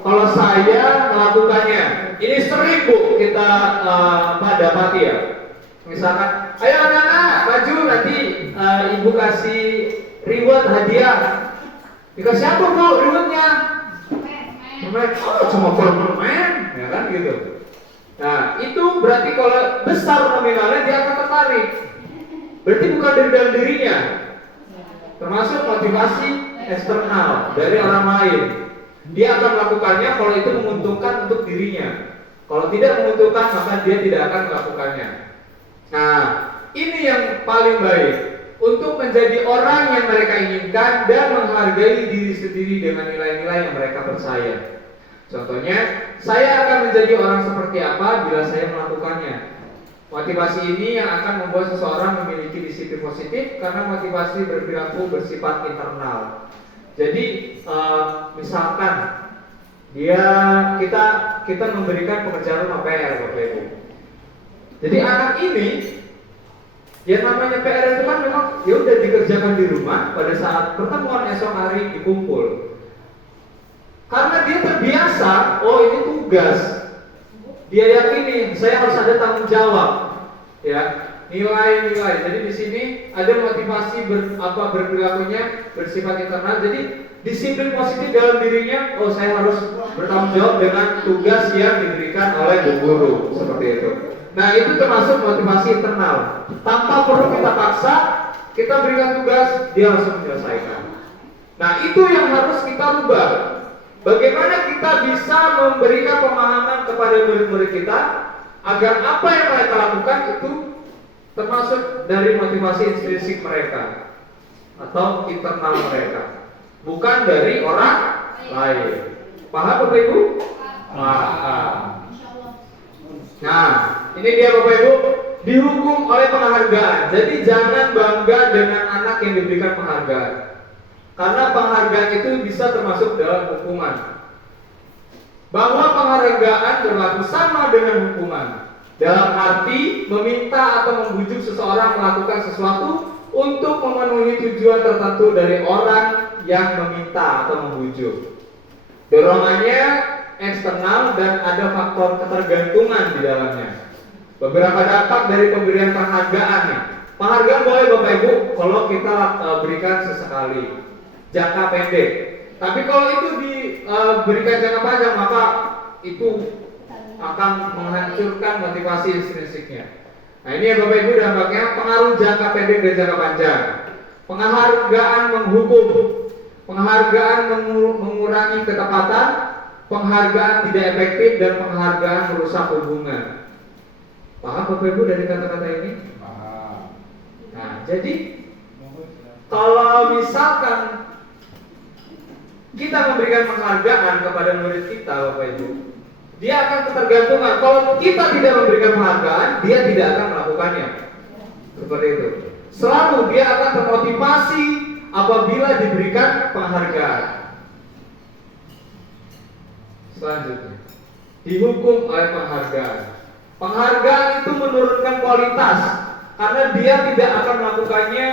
kalau saya melakukannya? Ini sering Bu kita dapati ya. Misalkan, ayo anak-anak maju nanti ibu kasih reward hadiah. Dikasih apa Bu rewardnya? Permen. Oh cuma permen, ya kan gitu. Nah itu berarti kalau besar nominalnya dia akan tertarik. Berarti bukan dari dalam dirinya. Termasuk motivasi eksternal dari orang lain. Dia akan melakukannya kalau itu menguntungkan untuk dirinya. Kalau tidak menguntungkan maka dia tidak akan melakukannya. Nah, ini yang paling baik untuk menjadi orang yang mereka inginkan dan menghargai diri sendiri dengan nilai-nilai yang mereka percaya. Contohnya, saya akan menjadi orang seperti apa bila saya melakukannya. Motivasi ini yang akan membuat seseorang memiliki disiplin positif karena motivasi berperilaku bersifat internal. Jadi misalkan kita memberikan pekerjaan rumah PR Bapak Ibu. Jadi anak ini yang namanya PR itu kan memang ya udah dikerjakan di rumah pada saat pertemuan esok hari dikumpul. Karena dia terbiasa, oh ini tugas. dia yakini saya harus ada tanggung jawab, ya, nilai-nilai. Jadi di sini ada motivasi berperilakunya bersifat internal. Jadi disiplin positif dalam dirinya, oh saya harus bertanggung jawab dengan tugas yang diberikan oleh bu guru, seperti itu. Nah itu termasuk motivasi internal. Tanpa perlu kita paksa, kita berikan tugas, dia harus menyelesaikan. Nah itu yang harus kita rubah. Bagaimana kita bisa memberikan pemahaman kepada murid-murid kita agar apa yang mereka lakukan itu termasuk dari motivasi intrinsik mereka atau internal mereka, bukan dari orang lain. Paham Bapak Ibu? Paham. Nah, ini dia Bapak Ibu, dihukum oleh penghargaan. Jadi jangan bangga dengan anak yang diberikan penghargaan, karena penghargaan itu bisa termasuk dalam hukuman. Bahwa penghargaan berlaku sama dengan hukuman, dalam arti meminta atau membujuk seseorang melakukan sesuatu untuk memenuhi tujuan tertentu dari orang yang meminta atau membujuk. Dorongannya eksternal dan ada faktor ketergantungan di dalamnya. Beberapa dampak dari pemberian penghargaan nih. Penghargaan boleh Bapak Ibu kalau kita berikan sesekali, jangka pendek. Tapi kalau itu diberikan jangka panjang, maka itu akan menghancurkan motivasi intrinsiknya. Nah ini ya Bapak Ibu dampaknya, pengaruh jangka pendek dan jangka panjang. Penghargaan menghukum, penghargaan mengurangi ketepatan, penghargaan tidak efektif, dan penghargaan merusak hubungan. Paham Bapak Ibu dari kata-kata ini? Nah jadi kalau misalkan kita memberikan penghargaan kepada murid kita Bapak Ibu, dia akan ketergantungan. Kalau kita tidak memberikan penghargaan, dia tidak akan melakukannya. Seperti itu. Selalu dia akan termotivasi apabila diberikan penghargaan. Selanjutnya, dihukum oleh penghargaan. Penghargaan itu menurunkan kualitas karena dia tidak akan melakukannya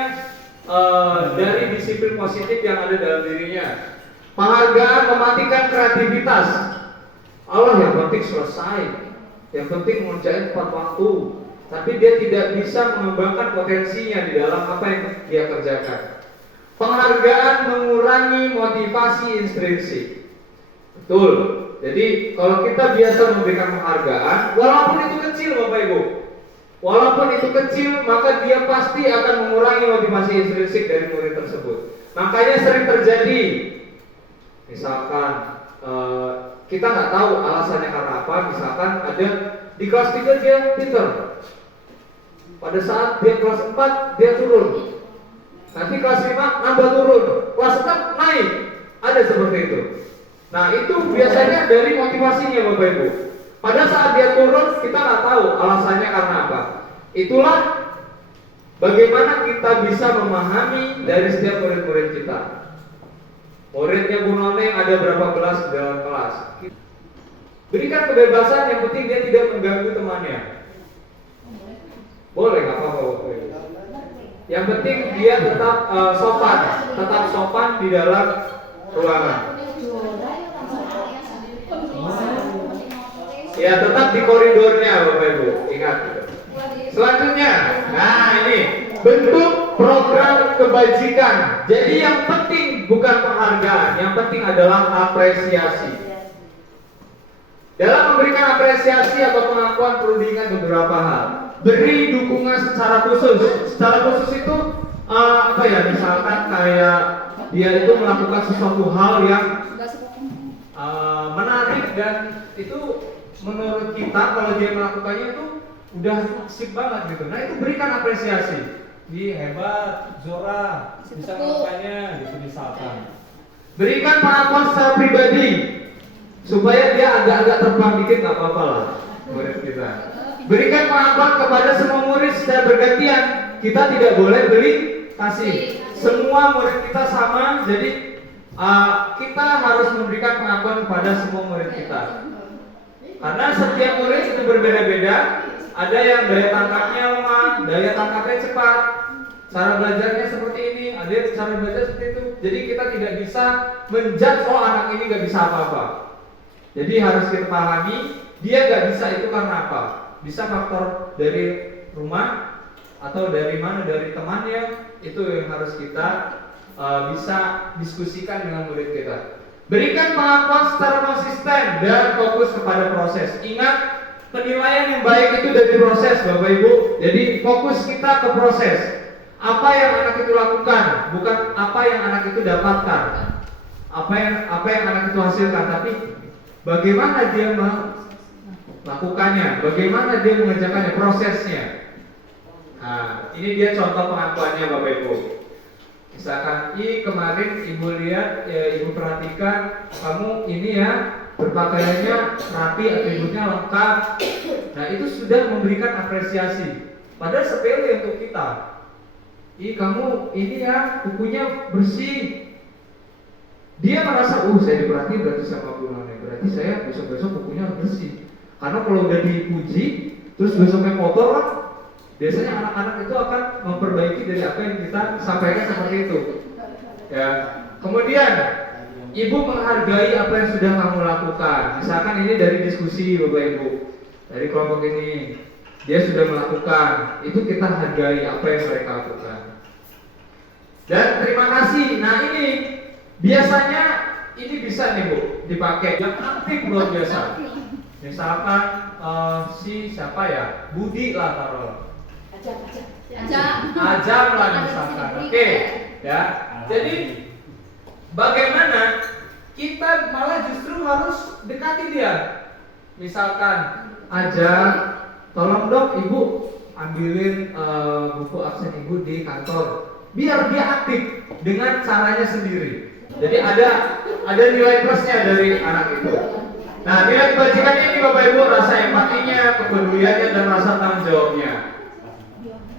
dari disiplin positif yang ada dalam dirinya. Penghargaan mematikan kreativitas. Allah yang penting selesai, yang penting mengerjain tepat waktu, tapi dia tidak bisa mengembangkan potensinya di dalam apa yang dia kerjakan. Penghargaan mengurangi motivasi intrinsik. Betul. Jadi kalau kita biasa memberikan penghargaan, walaupun itu kecil Bapak Ibu, walaupun itu kecil, maka dia pasti akan mengurangi motivasi intrinsik dari murid tersebut. Makanya sering terjadi, misalkan kita nggak tahu alasannya karena apa. Misalkan ada di kelas 3 dia pinter, pada saat dia kelas 4 dia turun, nanti kelas 5 nambah turun, kelas 6 naik. Ada seperti itu. Nah itu biasanya dari motivasinya Bapak Ibu. Pada saat dia turun kita nggak tahu alasannya karena apa. Itulah bagaimana kita bisa memahami dari setiap murid-murid kita. Muridnya Bu Noneng ada berapa kelas di dalam kelas. Berikan kebebasan, yang penting dia tidak mengganggu temannya. Boleh, nggak apa-apa. Yang penting dia tetap sopan di dalam ruangan. Ya tetap di koridornya Bapak Ibu, ingat. Selanjutnya, nah ini bentuk program kebajikan. Jadi yang penting bukan penghargaan, yang penting adalah apresiasi. Dalam memberikan apresiasi atau pengakuan perlu diingat beberapa hal. Beri dukungan secara khusus. Secara khusus itu misalkan kayak dia itu melakukan sesuatu hal yang menarik dan itu menurut kita kalau dia melakukannya itu udah sip banget gitu. Nah itu berikan apresiasi. Dia hebat, Zora, bisa melakukannya gitu misalkan. Berikan pengakuan secara pribadi supaya dia agak-agak terbang dikit, nggak apa-apa lah murid kita. Berikan pengakuan kepada semua murid secara bergantian. Kita tidak boleh beri kasih. Semua murid kita sama, jadi kita harus memberikan pengakuan kepada semua murid kita. Karena setiap murid itu berbeda-beda. Ada yang daya tangkapnya lemah, daya tangkapnya cepat, cara belajarnya seperti ini, ada yang cara belajar seperti itu. Jadi kita tidak bisa menjudge anak ini gak bisa apa-apa. Jadi harus kita pahami Dia nggak bisa itu karena apa? Bisa faktor dari rumah atau dari mana, dari temannya. Itu yang harus kita bisa diskusikan dengan murid kita. Berikan pengakuan secara konsisten dan fokus kepada proses. Ingat, penilaian yang baik itu dari proses, Bapak Ibu. Jadi fokus kita ke proses. Apa yang anak itu lakukan, bukan apa yang anak itu dapatkan. Apa yang anak itu hasilkan, tapi bagaimana dia melakukannya, bagaimana dia mengerjakannya, prosesnya. Nah, ini dia contoh pengakuannya, Bapak Ibu. Misalkan, kemarin Ibu lihat, Ibu perhatikan kamu ini ya, berpakaiannya rapi, atributnya lengkap. Nah, itu sudah memberikan apresiasi. Padahal sepele untuk kita. Kamu ini ya, bukunya bersih. Dia merasa, saya diperhatiin berarti sama Bu None. Berarti saya besok-besok bukunya harus bersih. Karena kalau udah dipuji, terus besoknya kotor kan, biasanya anak-anak itu akan memperbaiki dari apa yang kita sampaikan seperti itu. Ya. Kemudian, Ibu menghargai apa yang sudah kamu lakukan. Misalkan ini dari diskusi Bapak Ibu, dari kelompok ini, dia sudah melakukan, itu kita hargai apa yang mereka lakukan. Dan terima kasih. Nah, ini biasanya ini bisa nih Bu dipakai yang aktif luar biasa. Misalkan siapa ya, Budi lah taruh. Ajam lah misalkan. Oke, ya. Jadi bagaimana kita malah justru harus dekati dia. Misalkan Ajam, tolong dong Ibu ambilin buku absen Ibu di kantor. Biar dia aktif dengan caranya sendiri. Jadi ada nilai plusnya dari anak itu. Nah, nilai kebajikan ini Bapak Ibu, rasa empatinya, kepeduliannya, dan rasa tanggung jawabnya.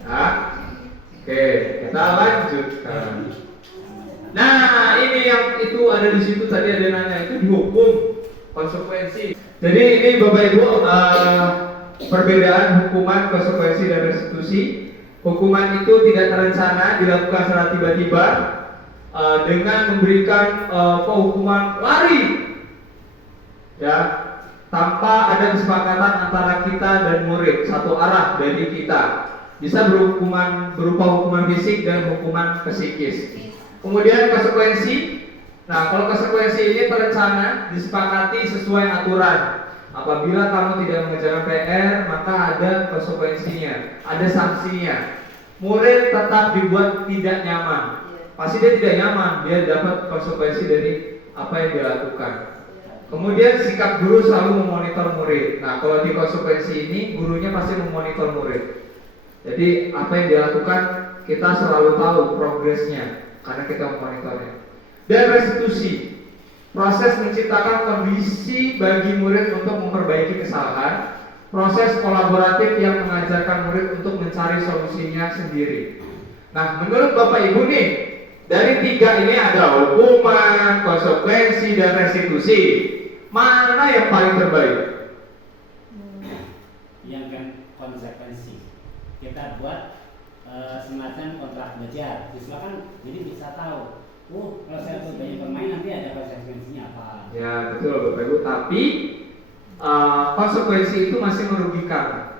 Nah, oke, kita lanjutkan. Nah, ini yang itu ada di situ tadi ada nanya, itu dihukum konsekuensi. Jadi ini Bapak Ibu perbedaan hukuman, konsekuensi, dan restitusi. Hukuman itu tidak terencana, dilakukan secara tiba-tiba dengan memberikan penghukuman lari, ya, tanpa ada kesepakatan antara kita dan murid, satu arah dari kita. Bisa berupa hukuman fisik dan hukuman psikis. Kemudian konsekuensi. Nah, kalau konsekuensi ini terencana, disepakati sesuai aturan. Apabila kamu tidak mengerjakan PR, maka ada konsekuensinya, ada sanksinya. Murid tetap dibuat tidak nyaman. Pasti dia tidak nyaman, dia dapat konsekuensi dari apa yang dia lakukan. Kemudian sikap guru selalu memonitor murid. Nah, kalau di konsekuensi ini, gurunya pasti memonitor murid. Jadi apa yang dia lakukan, kita selalu tahu progresnya karena kita memonitornya. Dan restitusi. Proses menciptakan kondisi bagi murid untuk memperbaiki kesalahan. Proses kolaboratif yang mengajarkan murid untuk mencari solusinya sendiri. Nah, menurut Bapak Ibu nih, dari tiga ini ada hukuman, konsekuensi, dan restitusi. Mana yang paling terbaik? Yang kan konsekuensi. Kita buat semacam kontrak belajar. Siswa kan jadi bisa tahu. Kalau saya banyak bermain nanti ada konsekuensinya apa? Ya betul Bapak Ibu, tapi konsekuensi itu masih merugikan.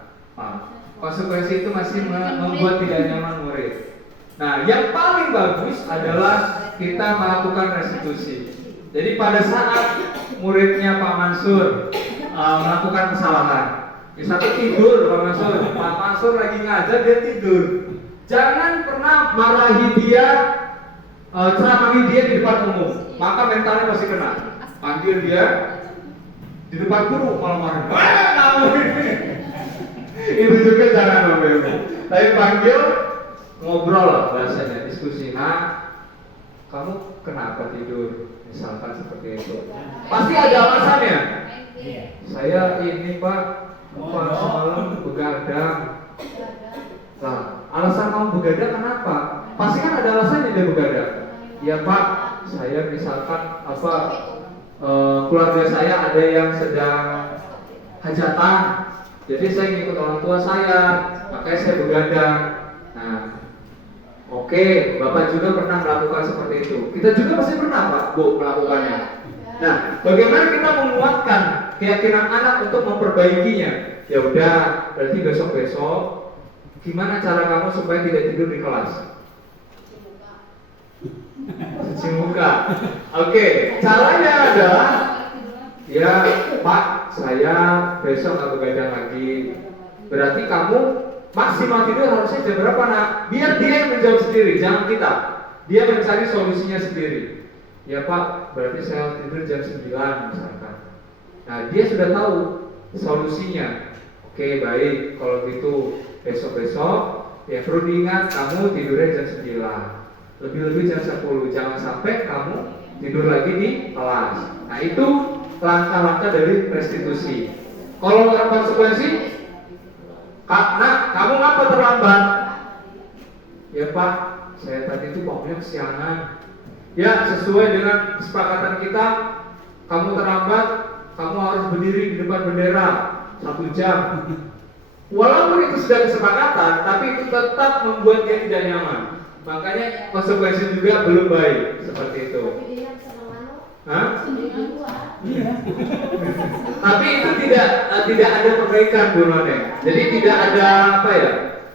Konsekuensi itu masih membuat tidak nyaman murid. Nah, yang paling bagus adalah kita melakukan restitusi. Jadi pada saat muridnya Pak Mansur melakukan kesalahan, misalnya tidur Pak Mansur lagi ngajar dia tidur, jangan pernah marahi dia, ceramahi dia di depan umum, maka mentalnya pasti kena. Panggil dia di depan guru malah marah. Itu juga jangan Bapak Ibu. Tapi panggil, ngobrol lah bahasanya, diskusi. Nah, kamu kenapa tidur? Misalkan seperti itu. Pasti ada alasannya. Saya ini Pak, semalam begadang. Nah, alasan kamu begadang kenapa? Pasti kan ada alasannya dia begadang. Ya Pak, saya misalkan keluarga saya ada yang sedang hajatan, jadi saya ngikut orang tua saya, makanya saya begadang. Nah, oke, Bapak juga pernah melakukan seperti itu. Kita juga pasti pernah Pak, Bu, melakukannya. Nah, bagaimana kita menguatkan keyakinan anak untuk memperbaikinya? Ya udah, berarti besok-besok gimana cara kamu supaya tidak tidur di kelas? Cuci muka. Oke, caranya adalah ya Pak, saya besok nggak begadang lagi. Berarti kamu maksimal tidur harusnya jam berapa nak? Biar dia yang menjawab sendiri, jangan kita. Dia mencari solusinya sendiri. Ya Pak, berarti saya tidur jam 9 misalkan. Nah, dia sudah tahu solusinya. Oke, baik. Kalau gitu besok-besok ya perlu diingat kamu tidurnya jam 9. Lebih-lebih jam 10. Jangan sampai kamu tidur lagi di kelas. Nah, itu langkah-langkah dari restitusi. Kalau nggak konsekuensi, nak, kamu ngapa terlambat? Ya Pak, saya tadi itu pokoknya kesiangan. Ya, sesuai dengan kesepakatan kita, kamu terlambat, kamu harus berdiri di depan bendera 1 jam. Walaupun itu sudah kesepakatan, tapi itu tetap membuat dia tidak nyaman. Makanya konsekuensi juga belum baik seperti itu. Hah? Tapi itu tidak ada perbaikan, Bu None. Jadi tidak ada apa ya,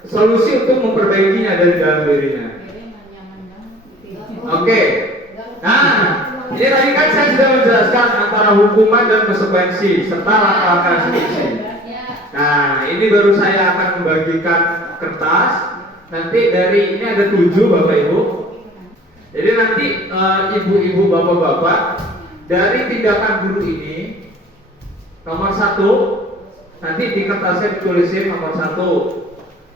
solusi untuk memperbaikinya dari dalam dirinya. Oke. Nah, ini tadi kan saya sudah menjelaskan antara hukuman dan konsekuensi serta langkah-langkah restitusi. Nah, ini baru saya akan membagikan kertas. Nanti dari ini ada 7 Bapak Ibu. Jadi nanti ibu-ibu, bapak-bapak, dari tindakan guru ini nomor 1, nanti di kertasnya ditulisin nomor 1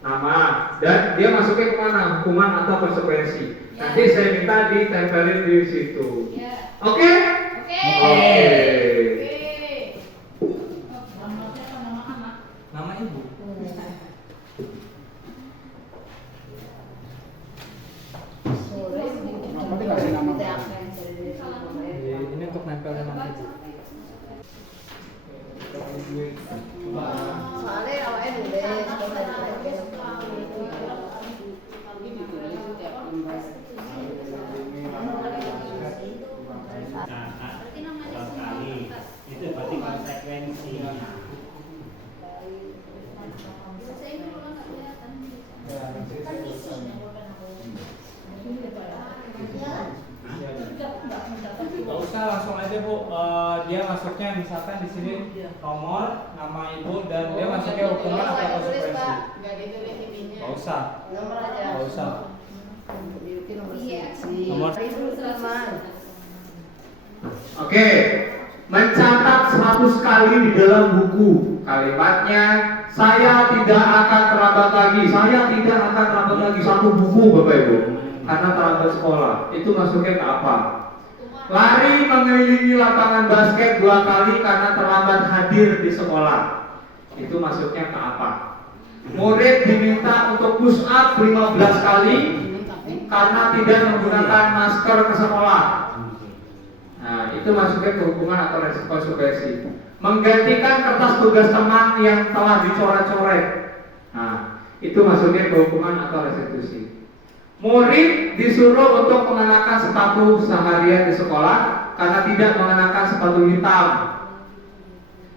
nama dan dia masuknya kemana, hukuman atau konsekuensi. Nanti saya minta ditempelin di situ. Oke? Oke. Nama ibu. Ini untuk nempelin nama ibu. Soalnya awalnya nulis Sekali itu berarti konsekuensinya. Gak usah, langsung aja Bu. Dia masuknya misalkan di sini nomor, nama ibu dan dia masuknya hukuman atau konsekuensi. Gak usah. nomor aja. Gak usah. Nomor Oke, mencatat 100 kali di dalam buku. Kalimatnya, saya tidak akan terlambat lagi. Saya tidak akan terlambat lagi. 1 buku Bapak Ibu. Karena terlambat sekolah. Itu masuknya ke apa? Lari mengelilingi lapangan basket 2 kali karena terlambat hadir di sekolah. Itu masuknya ke apa? Murid diminta untuk push up 15 kali karena tidak menggunakan masker ke sekolah. Nah, itu masuknya ke hukuman atau konsekuensi. Menggantikan kertas tugas teman yang telah dicoret-coret. Nah, itu masuknya ke hukuman atau restitusi. Murid disuruh untuk mengenakan sepatu seharian di sekolah karena tidak mengenakan sepatu hitam.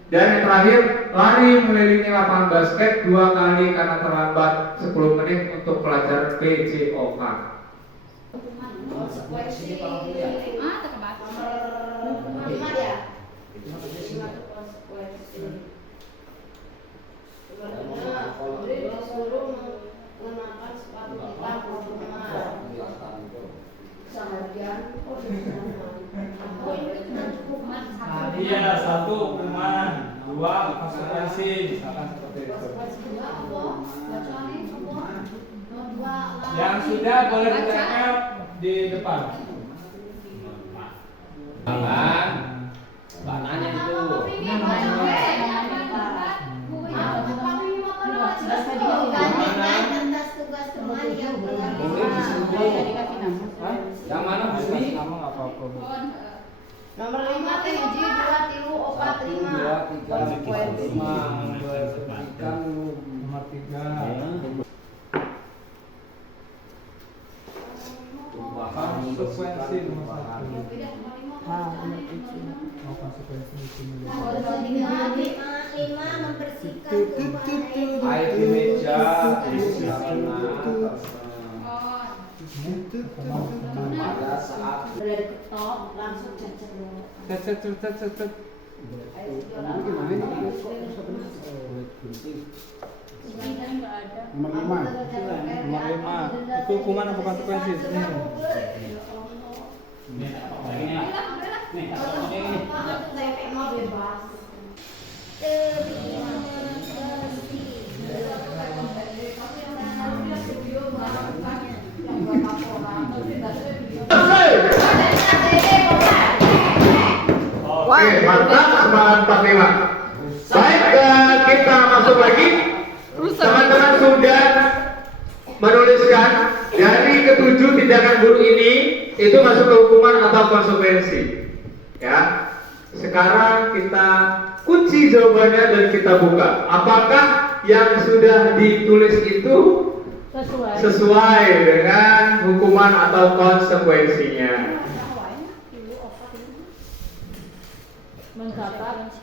Dan yang terakhir, lari mengelilingi lapangan basket 2 kali karena terlambat 10 menit untuk pelajaran PJOK. konsekuensi nomor 5 ya. Konsekuensi. Murid disuruh mengenakan sepatu hitam seharian. Iya, 1 hukuman, 2 konsekuensi, misalkan seperti itu. Yang sudah boleh ditempel di depan. Mbak nanya itu. Yang mana Bu? Nama nggak apa-apa Bu. Nomor 5 teh 1 2 3 4 5 konsekuensi. Nomor 3. Konsekuensi nomor 1. Air di meja, di celana, pada saat Dari ketok langsung cacat. Nomor 5 itu hukuman apa konsekuensi? Mau bebas. Oke, mantap, semangat Panglima. Baik, kita masuk lagi. Teman-teman sudah menuliskan dari ketujuh tindakan guru ini itu masuk ke hukuman atau konsekuensi. Ya. Sekarang kita kunci jawabannya dan kita buka. Apakah yang sudah ditulis itu sesuai dengan hukuman atau konsekuensinya?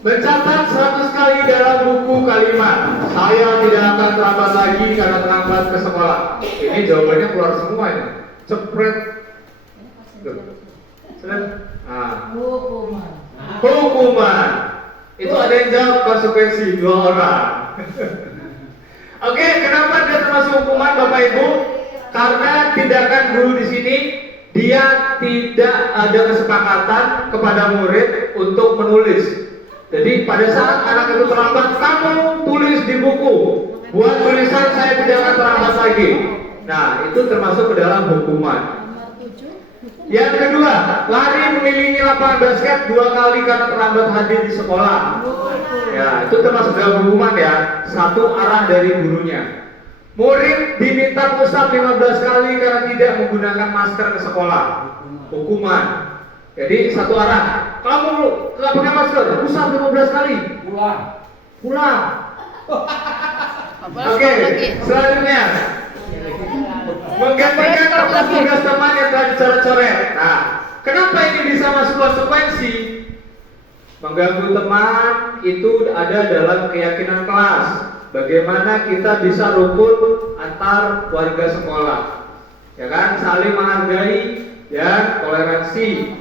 Mencatat 100 kali dalam buku kalimat. Saya tidak akan terlambat lagi karena terlambat ke sekolah. Ini jawabannya keluar semua ini. Cepret. Hukuman. Itu ada yang jawab konsekuensi 2 orang. Oke, kenapa dia termasuk hukuman Bapak Ibu? Karena tindakan guru di sini dia tidak ada kesepakatan kepada murid untuk menulis. Jadi pada saat anak itu terlambat, kamu tulis di buku, buat tulisan saya tidak akan terlambat lagi. Nah, itu termasuk ke dalam hukuman. Yang kedua, lari mengelilingi lapangan basket 2 kali karena terlambat hadir di sekolah. Ya, itu termasuk dalam hukuman ya, 1 arah dari gurunya. Murid diminta pusat 15 kali karena tidak menggunakan masker ke sekolah. Hukuman. Jadi 1 arah. Kamu nggak pakai masker, pusat 15 kali. Pulang. Oke, selanjutnya. Menggantikan kertas tugas teman yang telah dicoret-coret. Nah, kenapa ini bisa masuk konsekuensi? Mengganggu teman itu ada dalam keyakinan kelas. Bagaimana kita bisa rukun antar warga sekolah, ya kan, saling menghargai, ya, toleransi.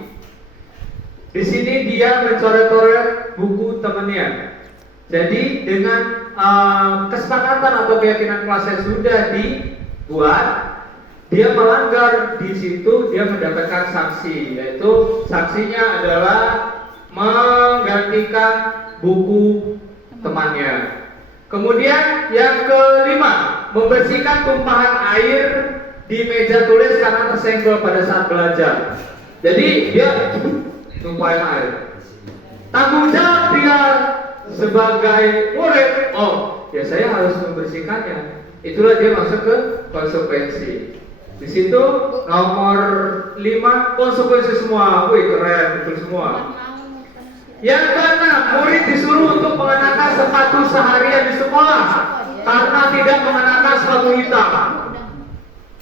Di sini dia mencoret-coret buku temannya. Jadi dengan kesepakatan atau keyakinan kelas yang sudah dibuat, dia melanggar, di situ dia mendapatkan sanksi, yaitu sanksinya adalah menggantikan buku temannya. Kemudian yang kelima, membersihkan tumpahan air di meja tulis karena tersenggol pada saat belajar. Jadi dia tumpahin air. Tanggung jawab dia sebagai murid. Oh, ya saya harus membersihkannya. Itulah dia masuk ke konsekuensi. Di situ nomor 5 konsekuensi semua. Wih, keren, betul semua. Yang keenam, murid disuruh untuk mengenakan sepatu seharian di sekolah karena tidak mengenakan sepatu hitam.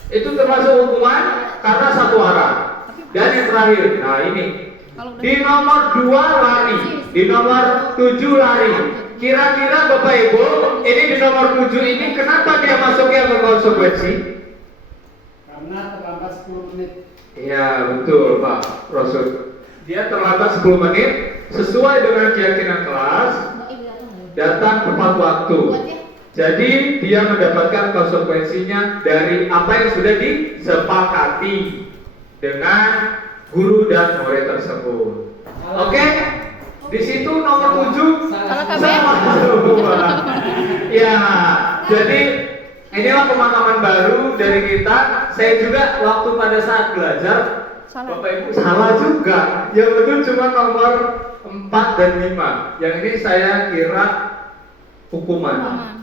Itu termasuk hukuman karena 1 arah. Dan yang terakhir, nah ini di nomor 2 lari, di nomor 7 lari. Kira-kira Bapak Ibu, ini di nomor 7 ini kenapa dia masuknya ke konsekuensi? Karena terlambat 10 menit. Iya, betul Pak Rasul. Dia terlambat 10 menit sesuai dengan keyakinan kelas, datang tepat waktu. Jadi dia mendapatkan konsekuensinya dari apa yang sudah disepakati dengan guru dan murid tersebut. Oke? Di situ nomor 7 sama semua. Ya, jadi inilah pemahaman baru dari kita. Saya juga waktu pada saat belajar, Bapak Ibu salah juga. Yang betul cuma nomor 4 dan 5. Yang ini saya kira hukuman.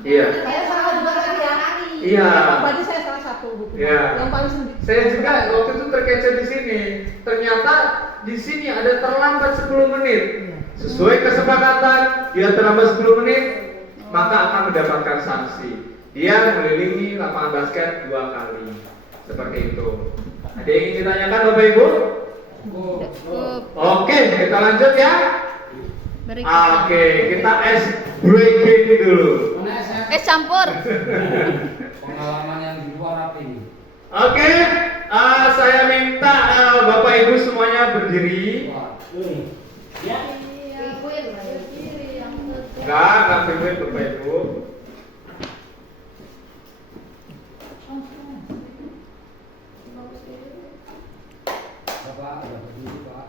Iya. Saya salah juga tadi ya. Iya. Tadi saya salah 1 hukuman. Iya. Yang paling sedikit. Saya juga waktu itu terkecoh di sini. Ternyata di sini ada terlambat 10 menit. Sesuai kesepakatan, dia terlambat 10 menit, maka akan mendapatkan sanksi. Dia mengelilingi lapangan basket 2 kali. Seperti itu. Ada yang ingin ditanyakan Bapak Ibu? Cukup. Oke, kita lanjut ya. Berikutnya. Oke, kita es breaking dulu. Campur. Pengalaman yang di luar apa ini? Oke, saya minta Bapak Ibu semuanya berdiri. Ya. Enggak pikir Bapak Ibu. Bapak, ada berdiri Pak.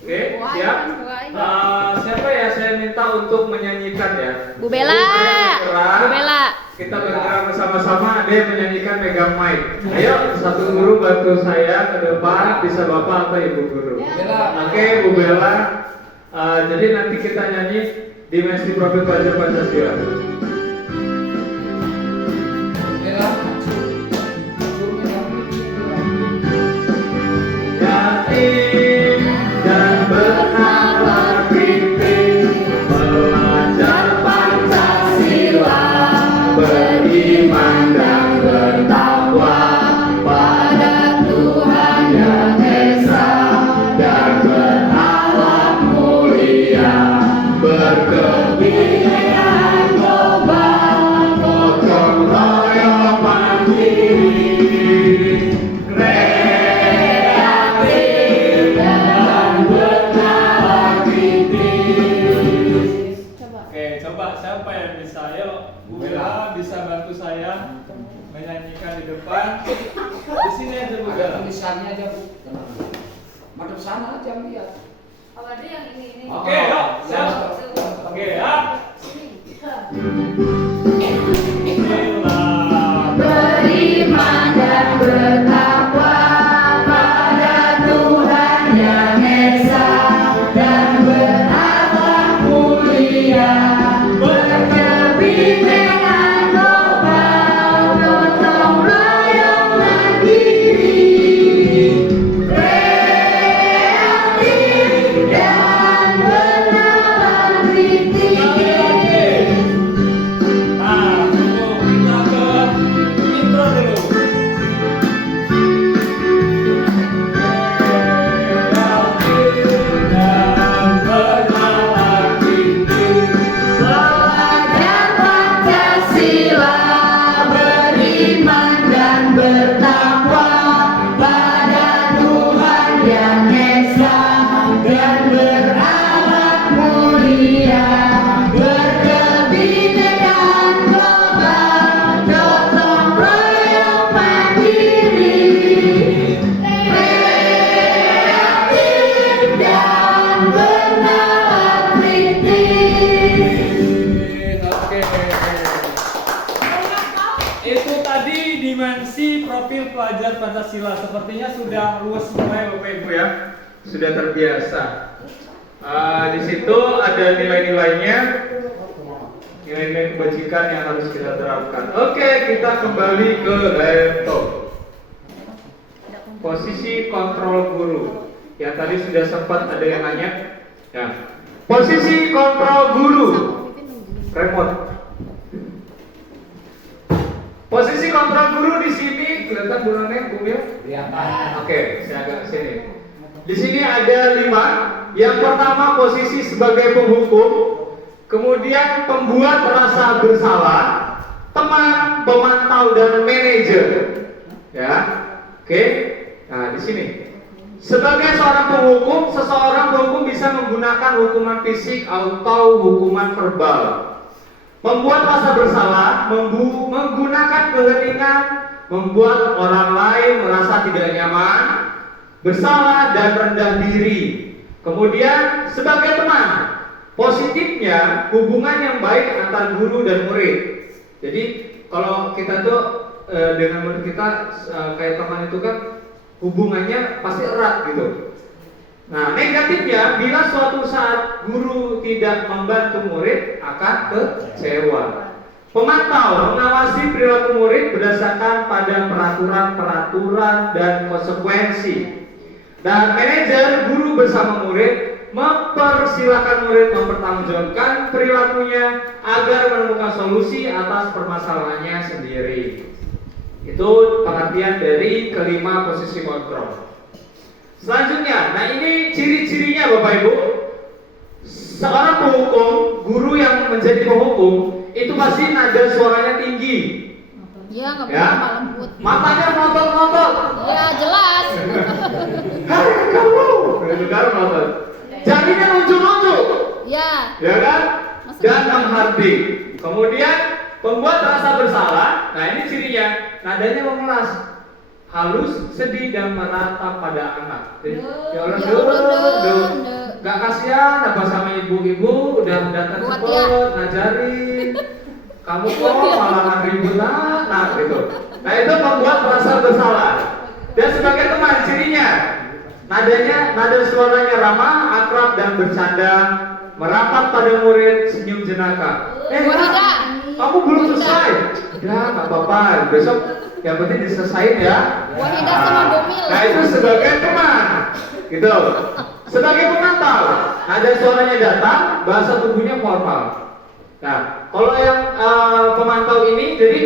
Oke, siap. Siapa ya saya minta untuk menyanyikan ya? Bu Bella. Bu Bella. Kita bergerak bersama-sama. Dia menyanyikan megang mic. Ayo, satu guru bantu saya ke depan. Bisa Bapak atau Ibu guru? Oke, Bu Bella. Jadi nanti kita nyanyi Dimensi Profil Pelajar Pancasila. Yakin dan bernama kritis, belajar Pancasila, beriman dan bertakwa pada Tuhan Yang Esa, dan berakhlak mulia, berkebinekaan global, gotong royong mandiri, kreatif dan bernalar kritis. Oke, coba siapa yang bisa? Ayo, Bu Bella bisa bantu saya menyanyikan di depan. Di sini aja Bu Ada Bella. tulisannya aja Bu. Tenang. Madep sana aja lihat. Oke, yuk, siap. Oke, ya. Beriman dan bertakwa pada Tuhan Yang Esa, dan berakhlak mulia, berkebinekaan global, gotong royong mandiri, kreatif dan bernalar kritis. Nah, tunggu, kita ke intro dulu. Dan bernalar kritis. Belajar Pancasila, beriman dan bertakwa pada Tuhan Yang Esa, dan berakhlak mulia, berkebinekaan global, gotong royong mandiri, kreatif dan bernalar kritis. Oke. Itu tadi dimensi profil pelajar Pancasila. Sepertinya sudah luas semua ya Bapak Ibu ya. Sudah terbiasa. Di situ ada nilai-nilainya, nilai-nilai kebajikan yang harus kita terapkan. Oke, kita kembali ke laptop. Posisi kontrol guru. Yang tadi sudah sempat ada yang nanya. Ya. Posisi kontrol guru. Remote. Posisi kontrol guru di sini kelihatan bulannya, Bu ya? Kelihatan. Oke, saya agak sini. Di sini ada 5. Yang pertama posisi sebagai penghukum, kemudian pembuat rasa bersalah, teman, pemantau dan manajer. Ya, oke. Nah, di sini sebagai seorang penghukum, seseorang penghukum bisa menggunakan hukuman fisik atau hukuman verbal. Membuat rasa bersalah, menggunakan keheningan, membuat orang lain merasa tidak nyaman, bersalah dan rendah diri. Kemudian sebagai teman, positifnya hubungan yang baik antar guru dan murid. Jadi kalau kita tuh dengan murid kita kayak teman itu kan hubungannya pasti erat gitu. Nah, negatifnya bila suatu saat guru tidak membantu murid akan kecewa. Pemantau mengawasi perilaku murid berdasarkan pada peraturan-peraturan dan konsekuensi. Dan manajer guru bersama murid mempersilahkan murid mempertanggungjawabkan perilakunya agar menemukan solusi atas permasalahannya sendiri. Itu pengertian dari kelima posisi kontrol. Selanjutnya, nah ini ciri-cirinya Bapak Ibu. Seorang penghukum, guru yang menjadi penghukum, itu pasti nada suaranya tinggi. Iya, nggak Ya. boleh malam lembut. Matanya melotot-melotot. Ya jelas. Hai kamu, itu kan melotot. Jadinya nunjuk-nunjuk. Ya. Ya kan? Dan menghati. Kemudian pembuat rasa bersalah. Nah ini cirinya, nadanya memelas, halus, sedih dan merata pada anak. Jadi, ya Allah, gak kasihan apa sama ibu-ibu udah datang Buat cepet ngajarin. Kamu kok malah ribut nah gitu. Nah itu membuat rasa bersalah. Dan sebagai teman cirinya, nada suaranya ramah, akrab dan bercanda, merapat pada murid, senyum jenaka. Wahidah. Kamu belum selesai. Udah, nggak apa-apa. Besok yang penting diselesain ya. Wahidah sama Bomil. Nah itu sebagai teman, gitu. Sebagai pemantau, nada suaranya datang, bahasa tubuhnya formal. Nah, kalau yang pemantau ini, jadi,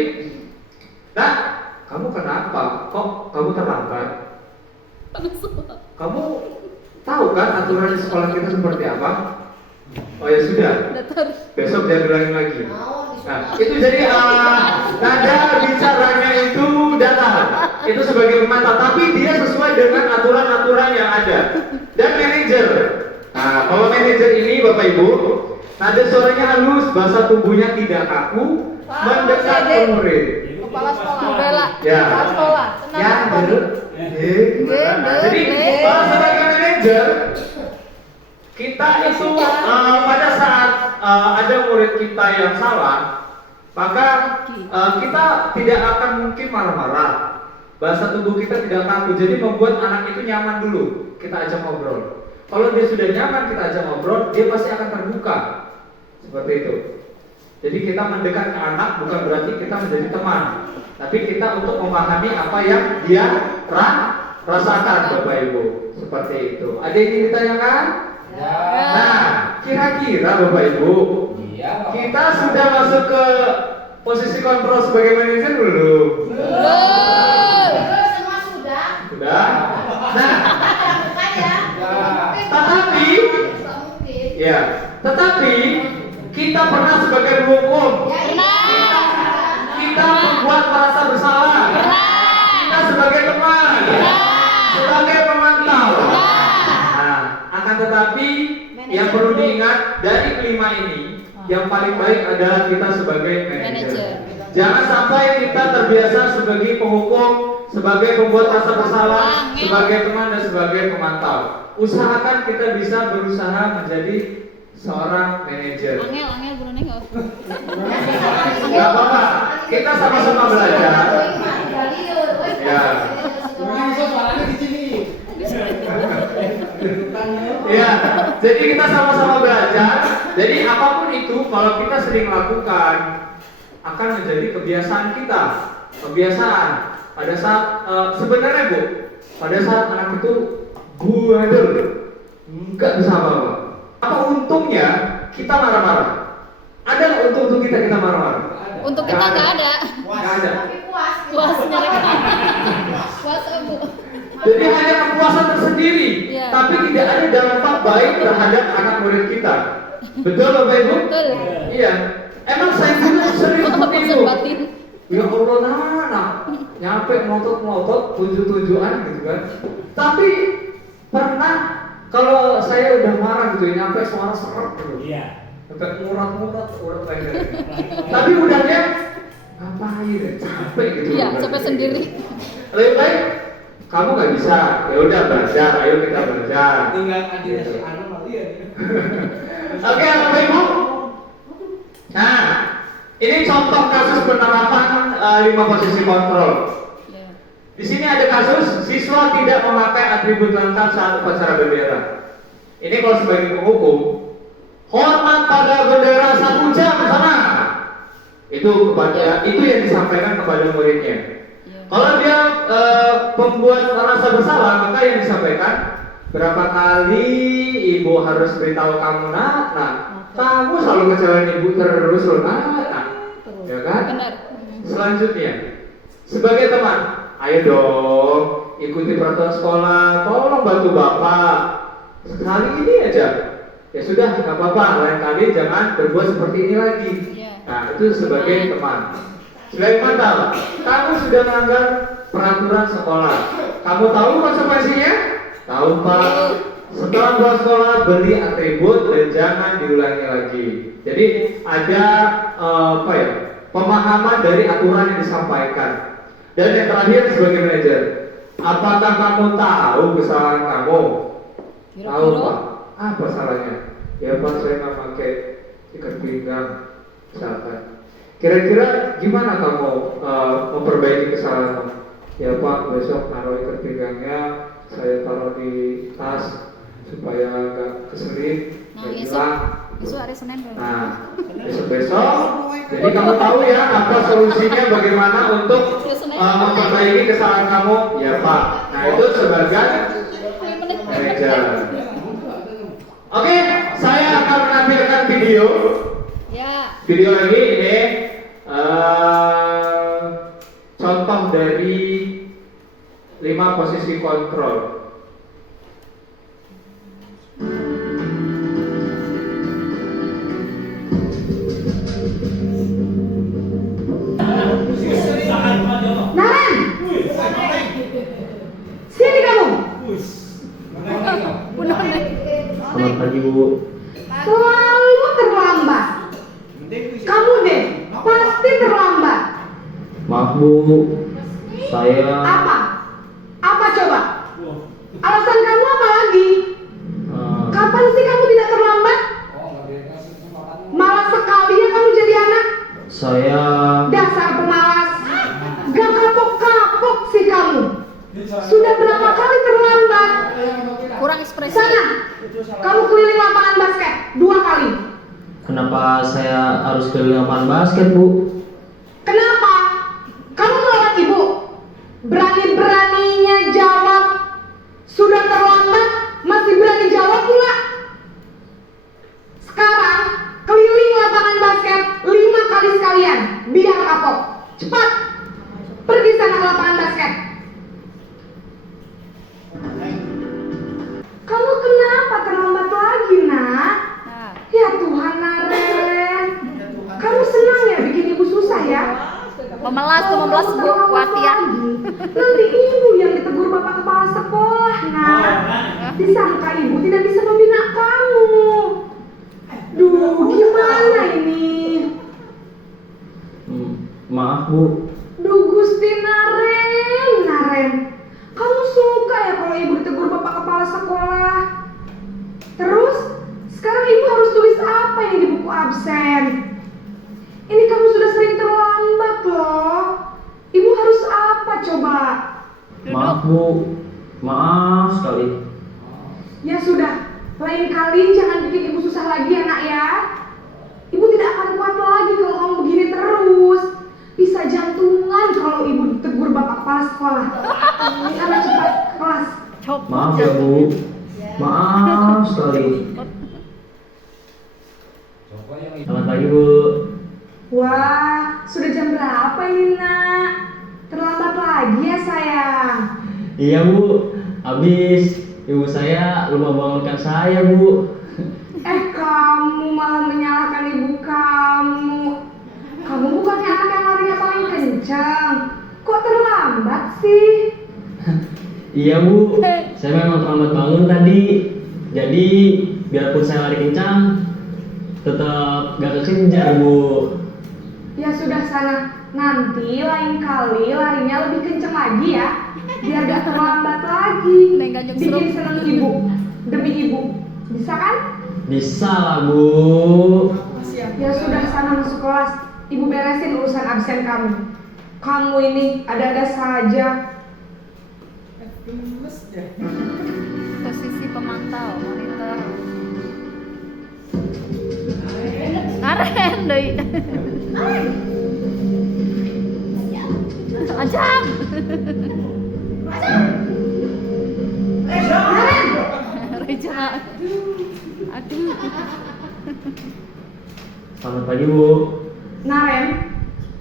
nah, kamu kenapa? Kok kamu terlambat? Kamu tahu kan aturan di sekolah kita seperti apa? Oh ya sudah, besok jangan ulangin lagi. Nah, itu jadi nada bicaranya itu datar, itu sebagai pemantau, tapi dia sesuai dengan aturan-aturan yang ada. Dan manajer, nah kalau manajer ini Bapak Ibu, nada suaranya halus, bahasa tubuhnya tidak kaku, mendekat ke murid. Kepala sekolah. Bela. Ya. Kepala sekolah. Ya, betul. Jadi kalau sebagai manajer, kita itu pada saat ada murid kita yang salah, maka kita tidak akan mungkin marah-marah. Bahasa tubuh kita tidak kaku, jadi membuat anak itu nyaman dulu. Kita ajak ngobrol. Kalau dia sudah nyaman, kita ajak ngobrol, dia pasti akan terbuka. Seperti itu. Jadi kita mendekat ke anak bukan berarti kita menjadi teman, tapi kita untuk memahami apa yang dia rasakan, Bapak Ibu. Seperti itu. Ada yang ingin ditanyakan? Ya. Nah, kira-kira Bapak Ibu, Iya. kita sudah masuk ke posisi kontrol sebagai manajer belum? Semua sudah. Sudah? Nah, tetapi, Nggak mungkin. ya, tetapi kita pernah sebagai penghukum, kita membuat merasa bersalah, kita sebagai teman, sebagai pemantau. Nah, akan tetapi yang perlu diingat dari kelima ini, yang paling baik adalah kita sebagai manajer. Jangan sampai kita terbiasa sebagai penghukum, sebagai pembuat rasa bersalah, sebagai teman dan sebagai pemantau. Usahakan kita bisa berusaha menjadi seorang manajer. Angel buruannya nggak usah. Gak apa-apa, kita sama-sama belajar. Ya. Ya, jadi kita sama-sama belajar. Jadi apapun itu, kalau kita sering lakukan, akan menjadi kebiasaan kita. Kebiasaan. Pada saat sebenarnya Bu, pada saat anak itu bandel, nggak bisa apa-apa. Apa untungnya kita marah-marah? Ada nggak untuk kita marah-marah? Untuk kita nggak ada. Nggak ada. Tapi puas nyari. Puas Bu. Jadi hanya kepuasan tersendiri, Iya. tapi tidak ada dampak baik terhadap anak murid kita. Betul Bapak Ibu? Betul. Iya. Emang saya dulu sering seperti itu. Batin. Ya Allah, nah, nyampe ngotot-ngotot, tunjuk-tunjukan gitu kan. Tapi pernah kalau saya udah marah gitu, nyampe suara seret gitu. Iya. Sampai murat leher. Tapi udahnya ngapain ya, capek gitu. Iya, capek sendiri. Lebih baik kamu nggak bisa, ya udah belajar, ayo kita belajar. Tinggal adil si anak kalian. Oke, Bapak Ibu. Nah, ini contoh kasus penerapan 5 posisi kontrol. Di sini ada kasus siswa tidak memakai atribut lengkap saat upacara bendera. Ini kalau sebagai penghukum, hormat pada bendera 1 jam sana. Itu yang disampaikan kepada muridnya. Kalau dia membuat merasa bersalah, maka yang disampaikan Berapa kali ibu harus beritahu kamu, nak, kamu selalu kecewain ibu terus loh, nak, ya kan? Selanjutnya, sebagai teman, ayo dong ikuti peraturan sekolah, tolong bantu bapak. Sekali ini aja, ya sudah, nggak apa-apa. Lain kali jangan berbuat seperti ini lagi. Nah, itu sebagai teman. Selain mata, kamu sudah melanggar peraturan sekolah. Kamu tahu konsekuensinya? Tahu, Pak. Setelah pulang sekolah, beri atribut dan jangan diulangi lagi. Jadi ada pemahaman dari aturan yang disampaikan. Dan yang terakhir sebagai manajer, apakah kamu tahu kesalahan kamu? Tahu, Pak. Apa salahnya? Ya, Pak, saya nggak pakai ikat pinggang, misalkan. Kira-kira gimana kamu memperbaiki kesalahan? Ya, Pak, besok taruh ikat pinggangnya, saya taruh di tas supaya nggak keselip, nggak hilang. Besok hari Senin. Nah, besok. Jadi kamu tahu ya apa solusinya, bagaimana untuk memperbaiki kesalahan kamu, ya, Pak. Nah, itu sebagai manajer. Oke, saya akan menampilkan video. Ya. Video lagi ini contoh dari 5 posisi kontrol. Naren, sini kamu. Selamat pagi, Bu. Selalu terlambat. Kamu deh, pasti terlambat. Maaf, Bu. Saya Apa? Apa coba? Alasan kamu apa lagi? Kapan sih kamu tidak terlambat? Malas sekali ya kamu jadi anak. saya Dasar pemalas. Gak kapok-kapok sih kamu. Sudah berapa kali terlambat? Kurang ekspresi. Sana, kamu keliling lapangan basket 2 kali. Kenapa saya harus keliling lapangan basket, Bu? Kenapa? Kamu melawan ibu. Berani-beraninya jawab. Sudah terlambat, masih berani jawab pula. Sekarang, keliling lapangan basket 5 kali sekalian. Biar kapok. Cepat. Pergi sana ke lapangan basket. Kamu kenapa terlambat lagi, nak? Nah, Ya Tuhan, Naren. Kamu senang ya bikin ibu susah ya? memelas tuh, memelas Bu, kuat ya. Nanti ibu yang ditegur bapak kepala sekolah, nak. Disangka ibu tidak bisa membina kamu. Duh, gimana ini? Maaf, Bu. Duh, Gusti Naren. Kamu suka ya kalau ibu ditegur bapak kepala sekolah? Terus, sekarang ibu harus tulis apa ini di buku absen? Ini kamu sudah sering terlambat loh. Ibu harus apa coba? Maaf, Bu. Maaf sekali. Ya sudah, lain kali jangan bikin ibu susah lagi ya, nak ya. Ibu tidak akan kuat lagi kalau kamu begini terus. Bisa jantungan kalau ibu ditegur bapak kepala sekolah. Karena cepat ke kelas. Maaf ya, Bu. Maaf sekali. Selamat pagi, Bu. Wah, sudah jam berapa ini, nak? Terlambat lagi ya, sayang. Iya, Bu. Habis ibu saya lupa bangunkan saya, Bu. Kamu malah menyalahkan ibu kamu. Kamu bukannya anak yang larinya paling kencang. Kok terlambat sih? Iya, Bu. Saya memang terlambat bangun tadi. Jadi biarpun saya lari kencang, tetap gak kekejar, Bu. Ya sudah sana. Nanti lain kali larinya lebih kencang lagi ya. Biar gak terlambat lagi. Bikin senang ibu. Demi ibu. Bisa kan? Bisa lah, Bu. Ya sudah sana masuk kelas. Ibu beresin urusan absen kamu. Kamu ini ada-ada saja. posisi pemantau, monitor. Naren deui. Ajang. Naren, Aduh. Selamat pagi Bu. Naren,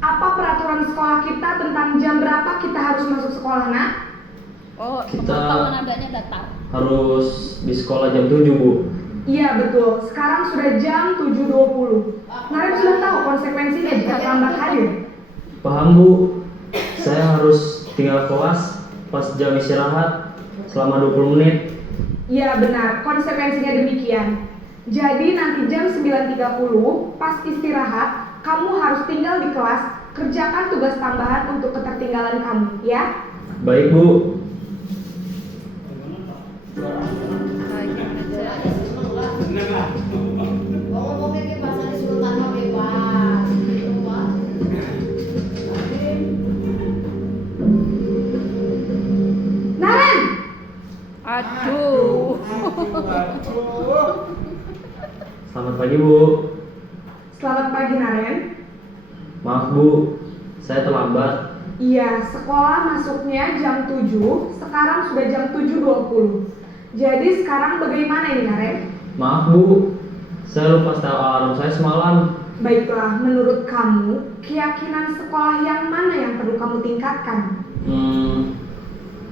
apa peraturan sekolah kita tentang jam berapa kita harus masuk sekolah, nak? Oh, Kita- pemotong nadanya datar. Harus di sekolah jam 7 Bu. Iya betul, sekarang sudah jam 7.20. Naren sudah tahu konsekuensinya jika terlambat hadir. Paham Bu. Saya harus tinggal kelas pas jam istirahat selama 20 menit. Iya benar, konsekuensinya demikian. Jadi nanti jam 9.30 pas istirahat, kamu harus tinggal di kelas, kerjakan tugas tambahan untuk ketertinggalan kamu, ya? Baik Bu. Bener lah. Naren! Aduh. Selamat pagi Bu. Selamat pagi Naren. Maaf Bu, saya terlambat. Iya, sekolah masuknya jam 7, sekarang sudah jam 7.20. Jadi sekarang bagaimana ini Naren? Maaf Bu, saya lupa setel alarm saya semalam. Baiklah, menurut kamu, keyakinan sekolah yang mana yang perlu kamu tingkatkan?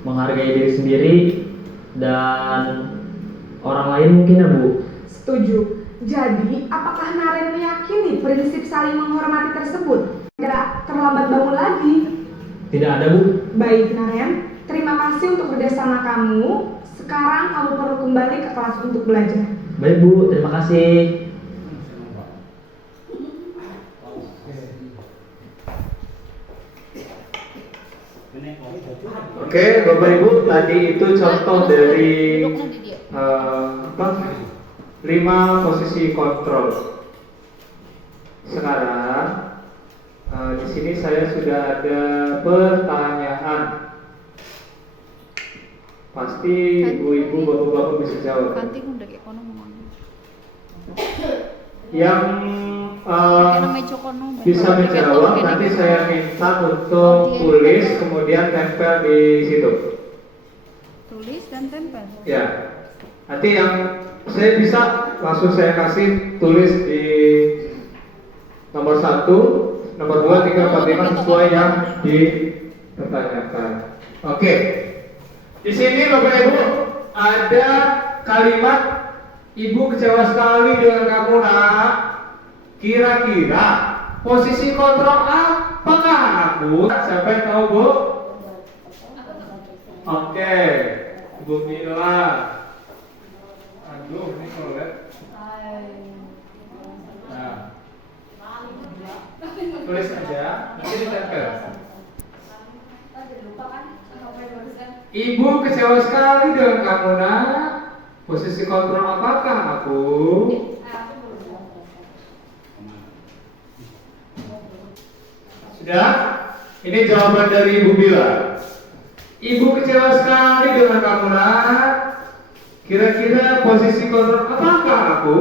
Menghargai diri sendiri dan orang lain mungkin ya Bu. Setuju. Jadi, apakah Naren meyakini prinsip saling menghormati tersebut? Tidak terlambat bangun lagi. Tidak ada Bu. Baik Naren, terima kasih untuk kerjasama kamu. Sekarang kamu perlu kembali ke kelas untuk belajar. Baik Bu, terima kasih. Oke, Bapak Ibu, tadi itu contoh dari apa? 5 posisi kontrol. Sekarang di sini saya sudah ada pertanyaan. Pasti ibu-ibu, bapak-bapak bisa jawab. Kanti udah kayak kono ngomong. Yang Namanya Cokono. bisa menjawab nanti saya minta untuk tulis kemudian tempel di situ. Tulis dan tempel. Ya, nanti yang saya bisa langsung saya kasih tulis di nomor 1, nomor 2, 3, 4, 5 sesuai yang dipertanyakan. Oke, di sini Bapak Ibu ada kalimat ibu kecewa sekali dengan kamu nak. Kira-kira posisi kontrol apakah aku? Siapa yang tahu Bu? Oke, Ibu Mila. Aduh, ini kalau lihat. Nah, tulis aja, nanti ditempel. Ibu kecewa sekali dengan kamu nak. Posisi kontrol apakah aku? Sudah? Ini jawaban dari Ibu Bila. Ibu kecewa sekali dengan kamu nak. Kira-kira posisi kontrol apakah aku?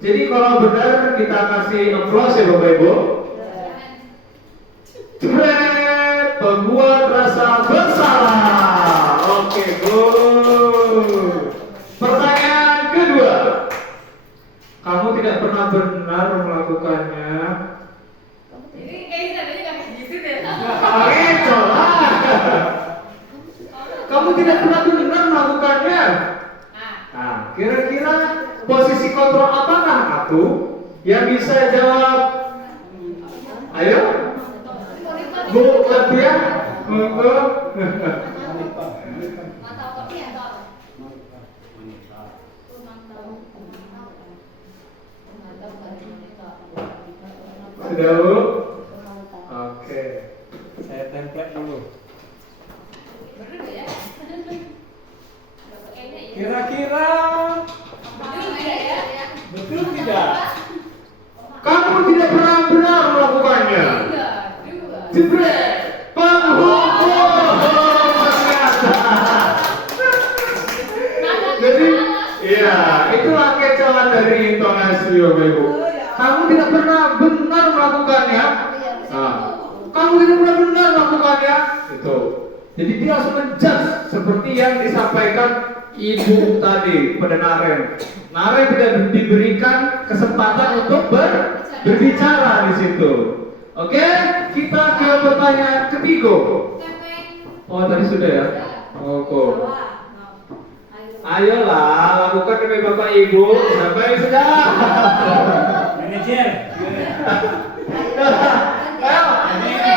Jadi kalau benar kita kasih applause ya Bapak Ibu. Pembuat rasa bersalah. Oke, good. Pertanyaan kedua. Kamu tidak pernah benar melakukannya. Kamu tidak pernah benar melakukannya. Nah, kira-kira posisi kontrol apakah aku? Yang bisa jawab? Ayo, Bu Latia, untuk sudah Bu? Oke, saya template dulu. Kira-kira betul tidak? Kamu tidak pernah benar melakukannya. Jebret, penghukum ternyata. Jadi, iya, itulah kecohan dari intonasi Bapak Ibu. Kamu tidak pernah benar melakukannya. Nah, kamu tidak pernah benar melakukannya. Itu. Jadi dia langsung menjudge seperti yang disampaikan ibu tadi pada Naren. Naren tidak diberikan kesempatan untuk berbicara di situ. Oke, kita ke pertanyaan ketiga. Oh tadi sudah ya. Oke. Ayolah lakukan demi bapak ibu sampai sudah. Manajer. Ayo.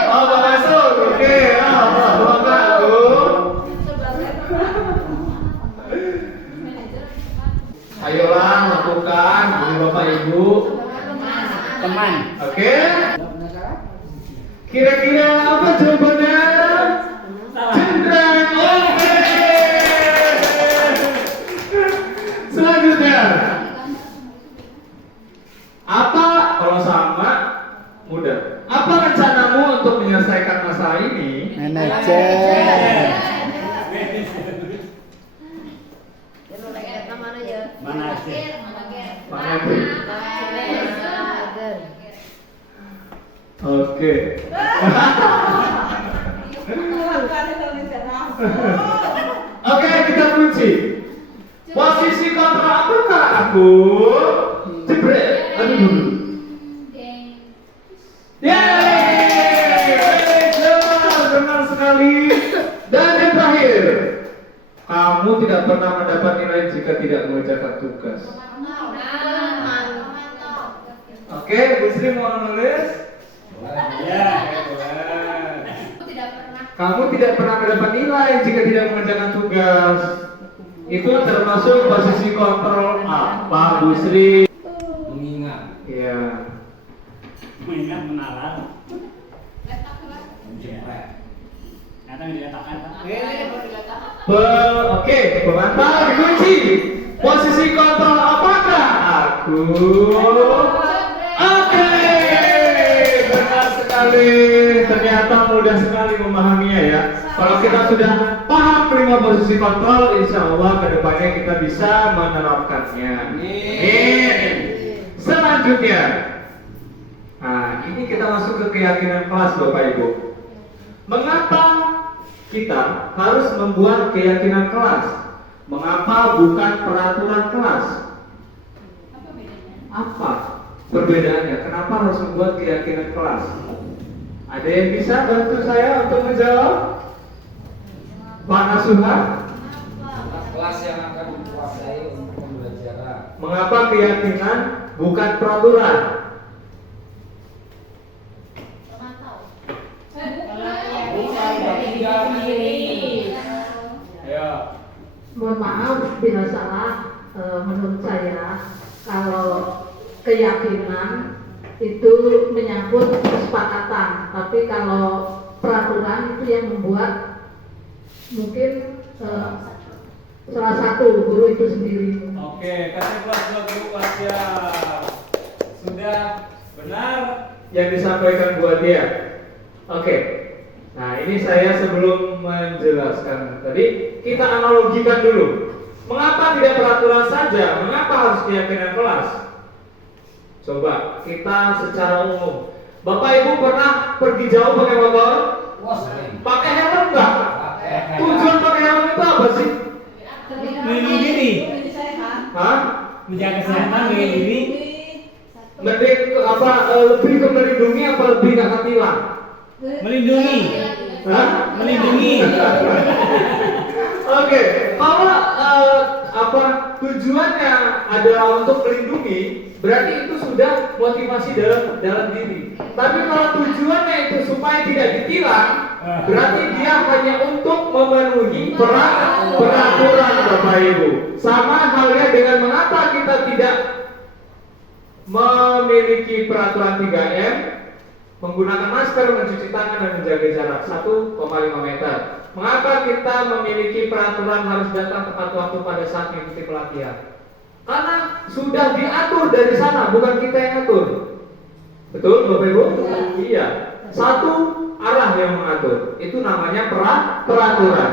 Oh masuk. Oke. Bapak ibu. Ayolah lakukan demi bapak ibu. Teman. Oke. Kira-kira apa jawabannya? Cendrang. Oke. Selanjutnya. Apa kalau sama mudah? Apa rencanamu untuk menyelesaikan masalah ini? Oke. Oke, kita kunci. Posisi kontrol apakah aku? Jebret. Aduh. Yeay. Benar sekali. Dan yang terakhir, kamu tidak pernah mendapat nilai jika tidak mengerjakan tugas. Oke, Bu Sri mau nulis? Ya. Kamu tidak pernah mendapat nilai jika tidak mengerjakan tugas. Itu termasuk posisi kontrol apa, Bu Sri? Mengingat. Ya. Mengingat menalar. Jepret. Kata yang diletakkan Pak. Oke, pengantar dikunci. Posisi kontrol apakah aku? Oke, benar sekali. Ternyata mudah sekali memahaminya ya. Kalau kita sudah paham 5 posisi kontrol, insya Allah kedepannya kita bisa menerapkannya. Amin. Selanjutnya, nah ini kita masuk ke keyakinan kelas Bapak Ibu. Mengapa kita harus membuat keyakinan kelas? Mengapa bukan peraturan kelas? Apa perbedaannya? Kenapa harus membuat keyakinan kelas? Ada yang bisa bantu saya untuk menjawab? Pak Nasuha? Kelas yang akan dikuasai untuk pembelajaran. Mengapa keyakinan bukan peraturan? Ya. Mohon maaf bila salah, menurut saya kalau keyakinan itu menyangkut kesepakatan, tapi kalau peraturan itu yang membuat mungkin salah satu guru itu sendiri. Oke, kasih kelas dulu Asia. Sudah benar Yang disampaikan buat dia. Oke. Nah ini saya sebelum menjelaskan tadi, kita analogikan dulu. Mengapa tidak peraturan saja? Mengapa harus keyakinan kelas? Coba kita secara umum. Bapak Ibu pernah pergi jauh pakai motor? Wah, sering. Pakai helm enggak? Pakai. Tujuan pakai helm itu apa sih? Melindungi diri. Hah? Menjaga kesehatan, melindungi diri. Mending apa lebih ke melindungi apa lebih nggak ketilang? Melindungi. Hah? Melindungi. Oke, kalau apa tujuannya adalah untuk melindungi, berarti itu sudah motivasi dalam diri. Tapi kalau tujuannya itu supaya tidak ditilang, berarti dia hanya untuk memenuhi peraturan Bapak Ibu. Sama halnya dengan mengapa kita tidak memiliki peraturan 3M, menggunakan masker, mencuci tangan, dan menjaga jarak 1,5 meter. Mengapa kita memiliki peraturan harus datang tepat waktu pada saat mengikuti pelatihan? Karena sudah diatur dari sana, bukan kita yang atur. Betul, Bapak Ibu? Iya. Satu arah yang mengatur. Itu namanya peraturan.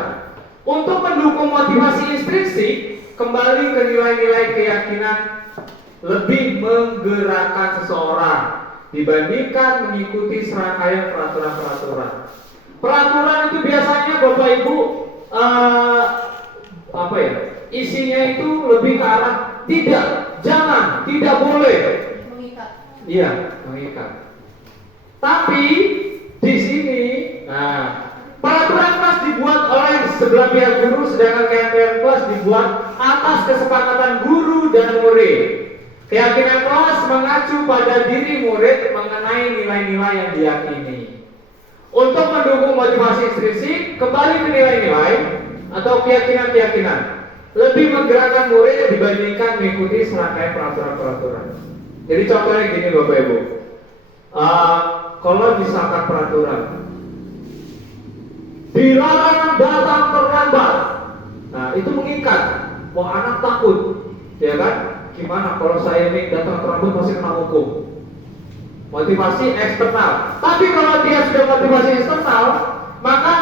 Untuk mendukung motivasi instruksi, kembali ke nilai-nilai keyakinan lebih menggerakkan seseorang dibandingkan mengikuti serangkaian peraturan-peraturan. Peraturan itu biasanya Bapak Ibu apa ya? isinya itu lebih ke arah tidak, jangan, tidak boleh. Iya, mengikat. Tapi di sini, peraturan kelas dibuat oleh sebelah pihak guru, sedangkan keyakinan kelas dibuat atas kesepakatan guru dan murid. Keyakinan kelas mengacu pada diri murid mengenai nilai-nilai yang diyakini. Untuk mendukung motivasi intrinsik, kembali ke nilai-nilai atau keyakinan-keyakinan. Lebih menggerakkan murid dibandingkan mengikuti serangkaian peraturan-peraturan. Jadi contohnya gini Bapak Ibu, kalau misalkan peraturan dilarang datang terlambat, nah itu mengikat, mau anak takut, ya kan? Gimana kalau saya ini datang terlambat pasti kena hukum? Motivasi eksternal. Tapi kalau dia sudah motivasi eksternal, maka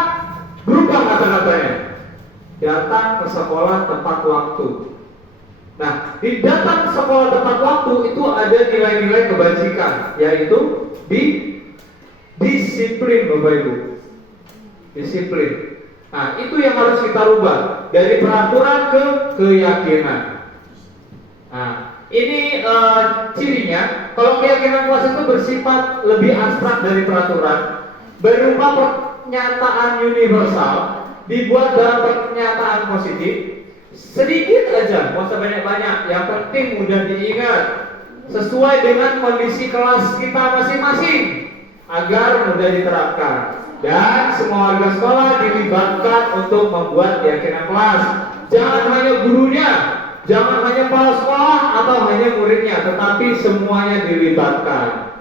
berubah kata-katanya. Datang ke sekolah tepat waktu. Nah, di datang ke sekolah tepat waktu itu ada nilai-nilai kebajikan, yaitu disiplin, Bapak Ibu. Disiplin. Nah, itu yang harus kita rubah dari peraturan ke keyakinan. Nah, ini cirinya. Kalau keyakinan kelas itu bersifat lebih abstrak dari peraturan, berupa pernyataan universal, dibuat dalam pernyataan positif, sedikit aja, nggak usah banyak-banyak, yang penting mudah diingat, sesuai dengan kondisi kelas kita masing-masing, agar mudah diterapkan. Dan semua warga sekolah dilibatkan untuk membuat keyakinan kelas. Jangan hanya gurunya, jangan hanya kepala sekolah atau hanya muridnya, tetapi semuanya dilibatkan.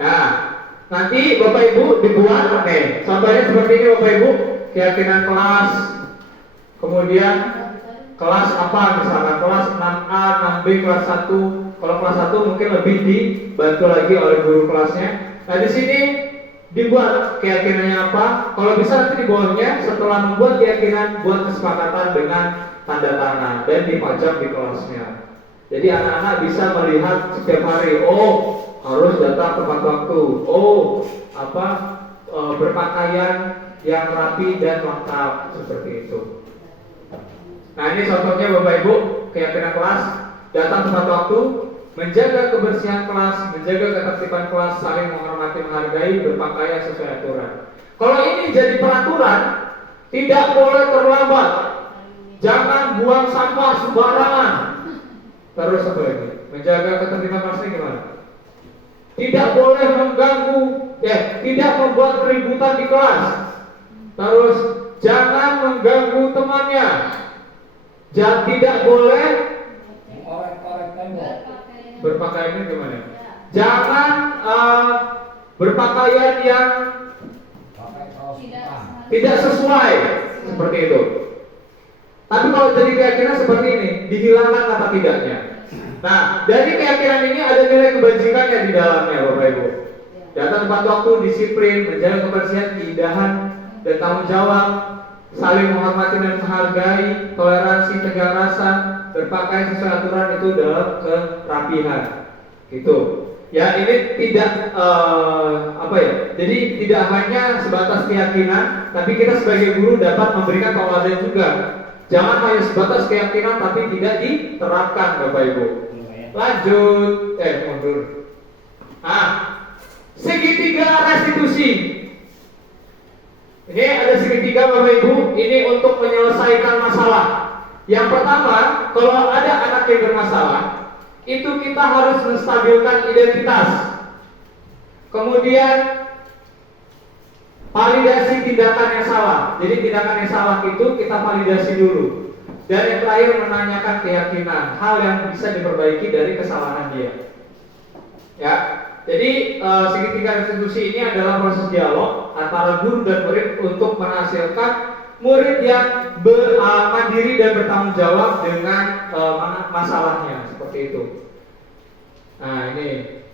Nah, nanti Bapak Ibu dibuat, contohnya seperti ini Bapak Ibu, keyakinan kelas, kemudian kelas apa, misalkan kelas 6A, 6B, kelas 1. Kalau kelas 1 mungkin lebih dibantu lagi oleh guru kelasnya. Nah, di sini dibuat keyakinannya apa. Kalau bisa nanti di bawahnya setelah membuat keyakinan, buat kesepakatan dengan tanda tangan dan dipajang di kelasnya. Jadi anak-anak bisa melihat setiap hari, oh harus datang tepat waktu, oh berpakaian yang rapi dan lengkap, seperti itu. Nah, ini contohnya Bapak Ibu, keyakinan kelas, datang tepat waktu, menjaga kebersihan kelas, menjaga ketertiban kelas, saling menghormati, menghargai, berpakaian sesuai aturan. Kalau ini jadi peraturan, tidak boleh terlambat, jangan buang sampah sembarangan. Terus apa lagi? Menjaga ketertiban kelasnya gimana? Tidak boleh mengganggu, tidak membuat keributan di kelas. Terus jangan mengganggu temannya. Tidak boleh Korek-korek tembok. berpakaian gimana? Jangan berpakaian yang tidak sesuai, seperti itu. Tapi kalau jadi keyakinan seperti ini, dihilangkan kata tidaknya. Nah, dari keyakinan ini ada nilai kebajikannya di dalamnya, Bapak Ibu. Datang tepat waktu, disiplin, menjaga kebersihan, keindahan, dan tanggung jawab, saling menghormati dan menghargai, toleransi, tegar rasa, berpakaian sesuai aturan, itu dalam kerapihan. Gitu. Ya, ini tidak jadi tidak hanya sebatas keyakinan, tapi kita sebagai guru dapat memberikan teladan juga. Jangan hanya sebatas keyakinan tapi tidak diterapkan, Bapak Ibu. Lanjut, mundur. Segitiga restitusi. Ini ada segitiga Bapak Ibu, ini untuk menyelesaikan masalah. Yang pertama, kalau ada anak yang bermasalah, itu kita harus menstabilkan identitas. Kemudian validasi tindakan yang salah. Jadi tindakan yang salah itu kita validasi dulu. Dan yang terakhir menanyakan keyakinan, hal yang bisa diperbaiki dari kesalahan dia. Ya. Jadi segitiga restitusi ini adalah proses dialog antara guru dan murid untuk menghasilkan murid yang mandiri dan bertanggung jawab dengan masalahnya, seperti itu. Nah, ini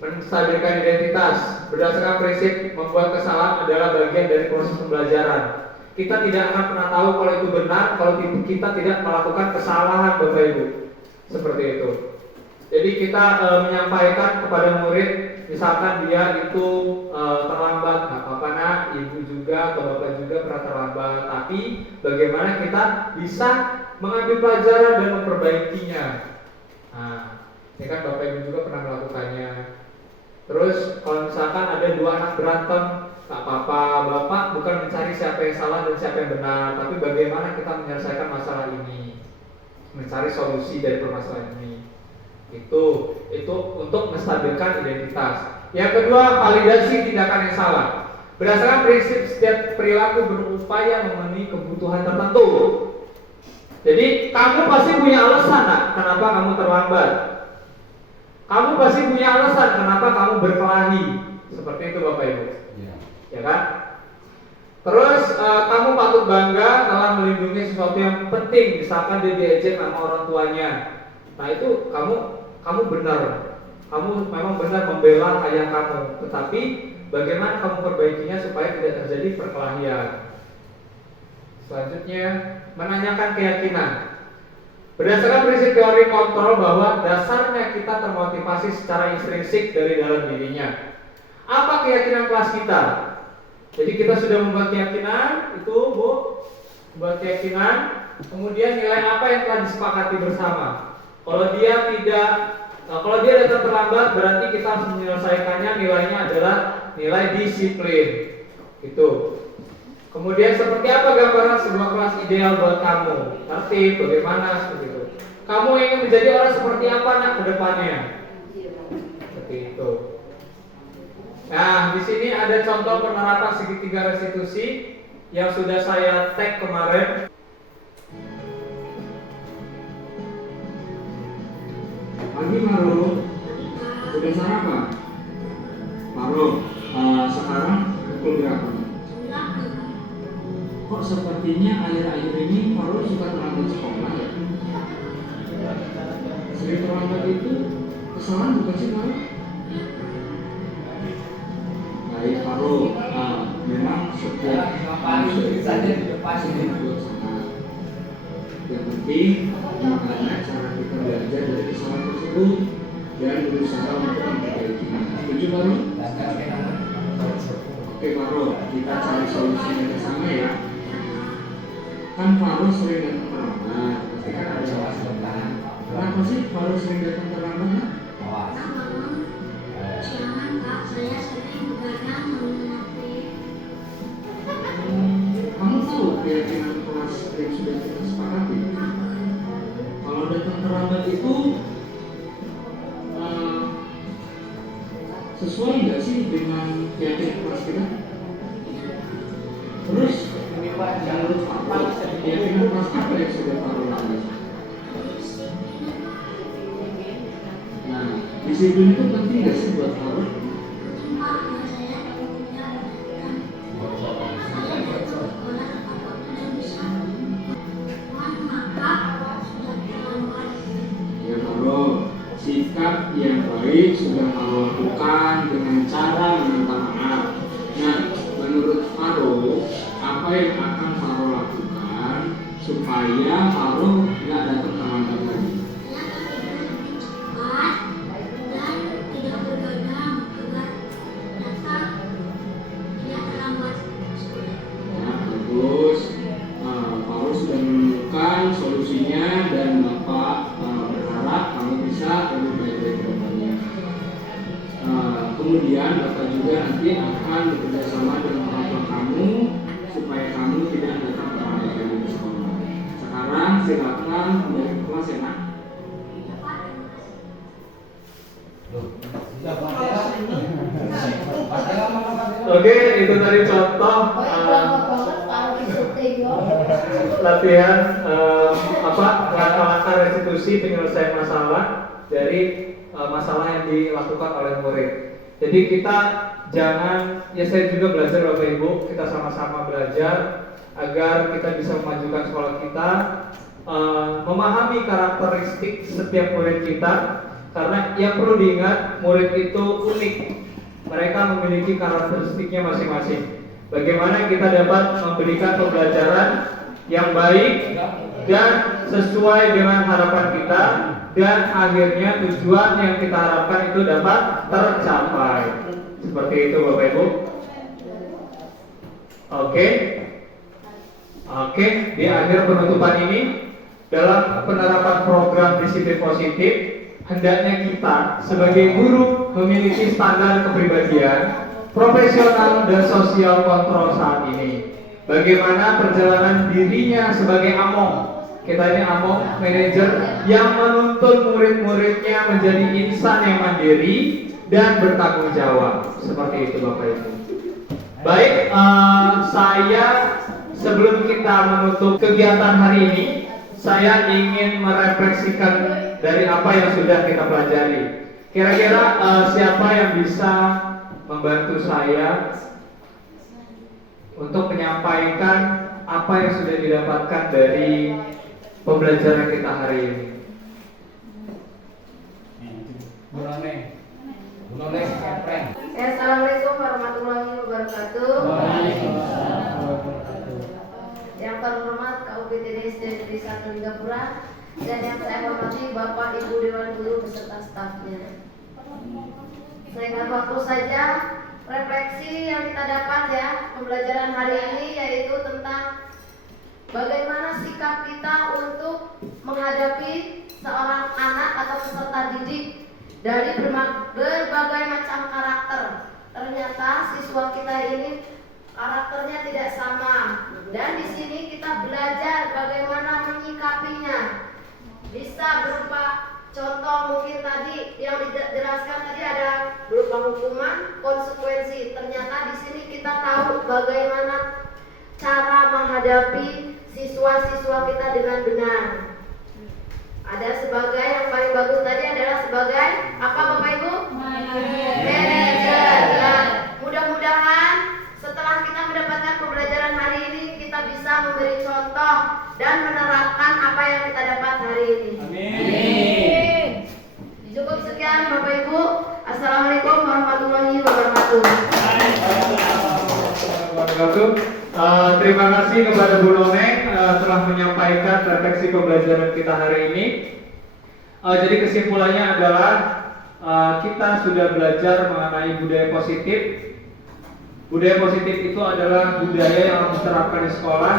menstabilkan identitas berdasarkan prinsip membuat kesalahan adalah bagian dari proses pembelajaran. Kita tidak akan pernah tahu kalau itu benar kalau kita tidak melakukan kesalahan, Bapak Ibu. Seperti itu. Jadi kita menyampaikan kepada murid, misalkan dia itu terlambat, nggak apa-apa nak, ibu juga atau bapak juga pernah terlambat, tapi bagaimana kita bisa mengambil pelajaran dan memperbaikinya. Nah, ini kan bapak ibu juga pernah melakukannya. Terus kalau misalkan ada dua anak berantem, tak apa-apa, bapak bukan mencari siapa yang salah dan siapa yang benar, tapi bagaimana kita menyelesaikan masalah ini, mencari solusi dari permasalahan ini. Itu untuk menstabilkan identitas. Yang kedua, validasi tindakan yang salah. Berdasarkan prinsip setiap perilaku berupaya memenuhi kebutuhan tertentu. Jadi kamu pasti punya alasan, nak, kenapa kamu terlambat. Kamu pasti punya alasan kenapa kamu berkelahi. Seperti itu Bapak Ibu. Ya kan? Terus kamu patut bangga telah melindungi sesuatu yang penting, misalkan dia diejek sama orang tuanya. Nah itu kamu benar, kamu memang benar membela ayah kamu. Tetapi bagaimana kamu perbaikinya supaya tidak terjadi perkelahian? Selanjutnya, menanyakan keyakinan. Berdasarkan prinsip teori kontrol bahwa dasarnya kita termotivasi secara intrinsik dari dalam dirinya. Apa keyakinan kelas kita? Jadi kita sudah membuat keyakinan, itu Bu, membuat keyakinan, kemudian nilai apa yang telah disepakati bersama. Kalau dia datang terlambat, berarti kita harus menyelesaikannya. Nilainya adalah nilai disiplin. Itu. Kemudian seperti apa gambaran sebuah kelas ideal buat kamu? Tertib, bagaimana seperti itu. Kamu ingin menjadi orang seperti apa nak ke depannya? Seperti itu. Nah, di sini ada contoh penerapan segitiga restitusi yang sudah saya tag kemarin. Pagi Maro, sudah sarapan? Maro, sekarang pukul berapa? Kok sepertinya akhir-akhir ini Maro suka terlambat sekolah ya? Sering terlambat itu kesalahan bukan sih Maro? Baik Maro, memang setiap manusia itu pasti dibuat sama. Yang penting bagaimana cara kita belajar dari kesalahan tersebut dan berusaha untuk memperbaikinya. Setuju Maro? Oke Maro, kita cari solusinya bersama ya. Kan Maro sering datang terlambat, pasti kan ada alasan. Kenapa sih Maro sering datang terlambat? Jangan Kak, saya sering begadang menepi. Kamu tahu keyakinan kelas yang sudah kita sepakati? Kalau datang terlambat itu sesuai nggak sih dengan keyakinan kelas kita? Terus menurut apa keyakinan kelas apa yang sudah Maro lalui? Nah, disiplin itu penting nggak sih buat Maro? Ya Maro, sikap yang baik sudah Maro lakukan dengan cara meminta maaf. Nah, menurut Maro, apa yang akan Maro lakukan supaya Maro nggak datang terlambat lagi? Solusinya dan Bapak berharap kamu bisa lebih baik dari kedepannya. Kemudian Bapak juga nanti akan bekerja sama dengan orang tua kamu supaya kamu tidak datang terlambat lagi di sekolah. Sekarang silakan menjadi kelas ya nak. Oke, itu tadi contoh latihan langkah-langkah restitusi penyelesaian masalah dari masalah yang dilakukan oleh murid. Jadi kita jangan, ya saya juga belajar Bapak Ibu, kita sama-sama belajar agar kita bisa memajukan sekolah kita, memahami karakteristik setiap murid kita, karena yang perlu diingat murid itu unik, mereka memiliki karakteristiknya masing-masing. Bagaimana kita dapat memberikan pembelajaran yang baik dan sesuai dengan harapan kita, dan akhirnya tujuan yang kita harapkan itu dapat tercapai. Seperti itu Bapak Ibu. Oke, di akhir penutupan ini, dalam penerapan program disiplin positif, hendaknya kita sebagai guru memiliki standar kepribadian, profesional dan sosial kontrol saat ini. Bagaimana perjalanan dirinya sebagai among, kita ini among manajer yang menuntun murid-muridnya menjadi insan yang mandiri dan bertanggung jawab. Seperti itu Bapak Ibu. Baik, saya sebelum kita menutup kegiatan hari ini, saya ingin merefleksikan dari apa yang sudah kita pelajari. Kira-kira siapa yang bisa membantu saya untuk menyampaikan apa yang sudah didapatkan dari pembelajaran kita hari ini? Bu Noneng Kepren. Assalamualaikum warahmatullahi wabarakatuh. Yang terhormat KUPTD Negeri 1 Lingapura dan yang saya hormati Bapak Ibu Dewan Guru beserta stafnya. Singkat waktu saja, refleksi yang kita dapat ya pembelajaran hari ini yaitu tentang bagaimana sikap kita untuk menghadapi seorang anak atau peserta didik dari berbagai macam karakter. Ternyata siswa kita ini karakternya tidak sama dan di sini kita belajar bagaimana menyikapinya. Bisa berupa contoh mungkin tadi yang dijelaskan tadi ada berupa hukuman, konsekuensi. Ternyata di sini kita tahu bagaimana cara menghadapi siswa-siswa kita dengan benar. Ada sebagai yang paling bagus tadi adalah sebagai apa Bapak Ibu? Manajer. Nah, mudah-mudahan setelah kita mendapatkan pembelajaran hari ini kita bisa memberi contoh dan menerapkan apa yang kita dapat hari ini. Amin. Cukup sekian Bapak Ibu. Assalamualaikum warahmatullahi wabarakatuh. Terima kasih kepada Bu Noneng telah menyampaikan refleksi pembelajaran kita hari ini. Jadi kesimpulannya adalah kita sudah belajar mengenai budaya positif. Budaya positif itu adalah budaya yang harus diterapkan di sekolah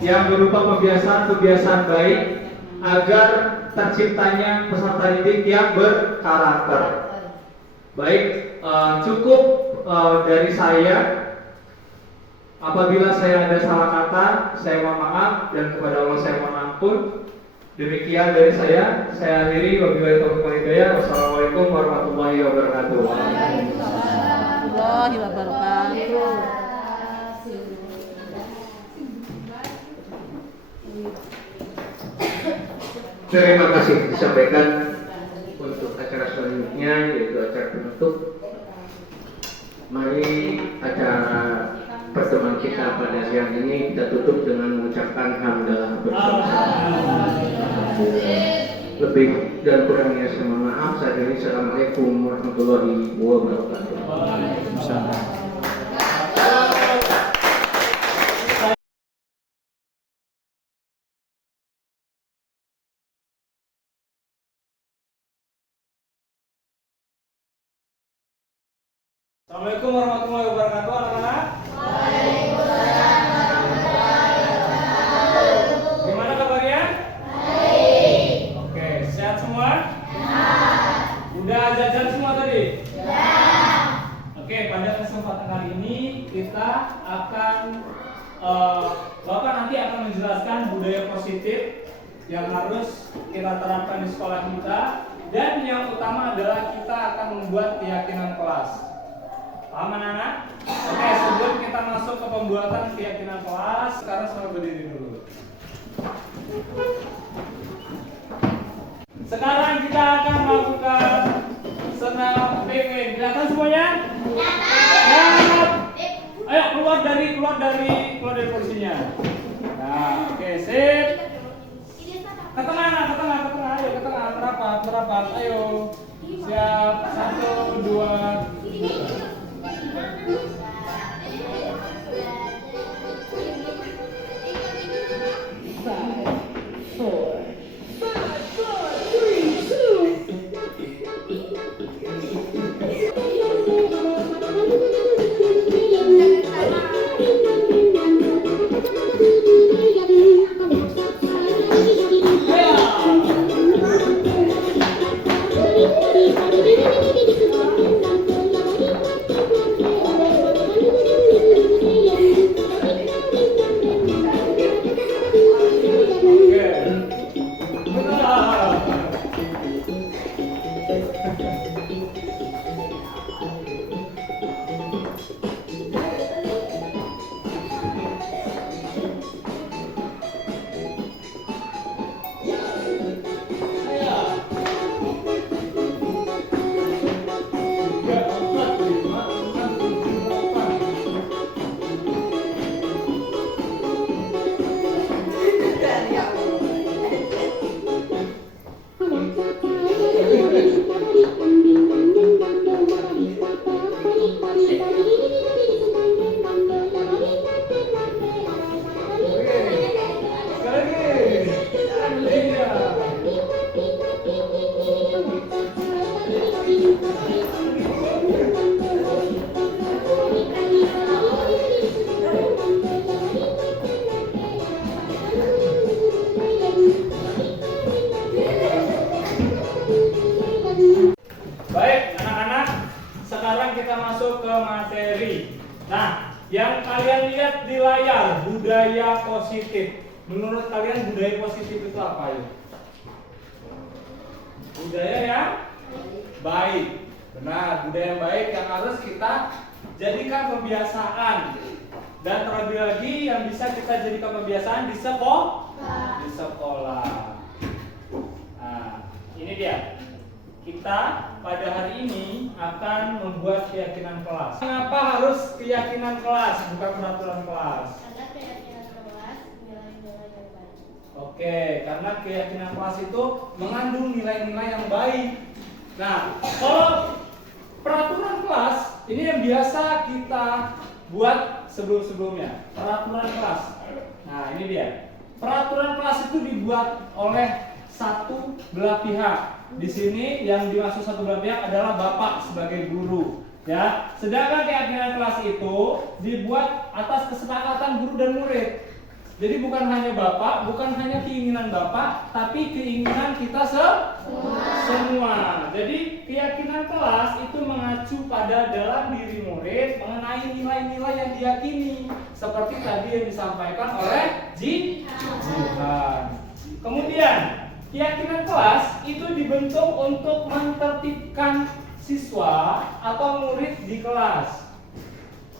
yang berupa kebiasaan-kebiasaan baik agar terciptanya peserta didik yang berkarakter. Baik, cukup dari saya. Apabila saya ada salah kata, saya mohon maaf dan kepada Allah saya mohon ampun. Demikian dari saya akhiri. Wabillahi taufiq wal hidayah. Wassalamualaikum warahmatullahi wabarakatuh. Waalaikumsalam warahmatullahi wabarakatuh. Terima kasih disampaikan untuk acara selanjutnya yaitu acara penutup. Mari acara pertemuan kita pada siang ini kita tutup dengan mengucapkan hamdalah bersama. Lebih dan kurangnya saya mohon maaf. Saya akhiri. Assalamualaikum warahmatullahi wabarakatuh. Assalamualaikum warahmatullahi wabarakatuh anak-anak. Waalaikumsalam warahmatullahi wabarakatuh. Gimana kabarnya? Baik. Oke, sehat semua? Ya. Udah jajan semua tadi? Ya. Oke, pada kesempatan kali ini kita akan Bapak nanti akan menjelaskan budaya positif yang harus kita terapkan di sekolah kita dan yang utama adalah kita akan membuat keyakinan kelas. Paham anak-anak? Oke, sebelum kita masuk ke pembuatan keyakinan kelas, sekarang semua berdiri dulu. Sekarang kita akan melakukan senam penguin. Kelihatan semuanya? Kelihatan. Ayo keluar dari posisinya. Nah, oke, sip. Ke tengah. Ayo ke tengah. Merapat. Ayo. Siap. 1, 2, 3. Nah, yang kalian lihat di layar, budaya positif. Menurut kalian budaya positif itu apa ya? Budaya yang baik. Benar, budaya yang baik yang harus kita jadikan kebiasaan. Dan terlebih lagi yang bisa kita jadikan kebiasaan di sekolah. Di sekolah. Nah, ini dia. Kita pada hari ini akan membuat keyakinan kelas. Kenapa harus keyakinan kelas, bukan peraturan kelas? Karena keyakinan kelas nilai-nilai yang baik. Oke, karena keyakinan kelas itu mengandung nilai-nilai yang baik. Nah, kalau peraturan kelas ini yang biasa kita buat sebelum-sebelumnya. Peraturan kelas. Nah, ini dia. Peraturan kelas itu dibuat oleh satu belah pihak. Di sini yang dimaksud satu belah pihak adalah bapak sebagai guru, ya. Sedangkan keyakinan kelas itu dibuat atas kesepakatan guru dan murid. Jadi bukan hanya bapak, bukan hanya keinginan bapak, tapi keinginan kita semua. Jadi keyakinan kelas itu mengacu pada dalam diri murid mengenai nilai-nilai yang diyakini, seperti tadi yang disampaikan oleh Jihan. Kemudian keyakinan kelas itu dibentuk untuk mentertibkan siswa atau murid di kelas.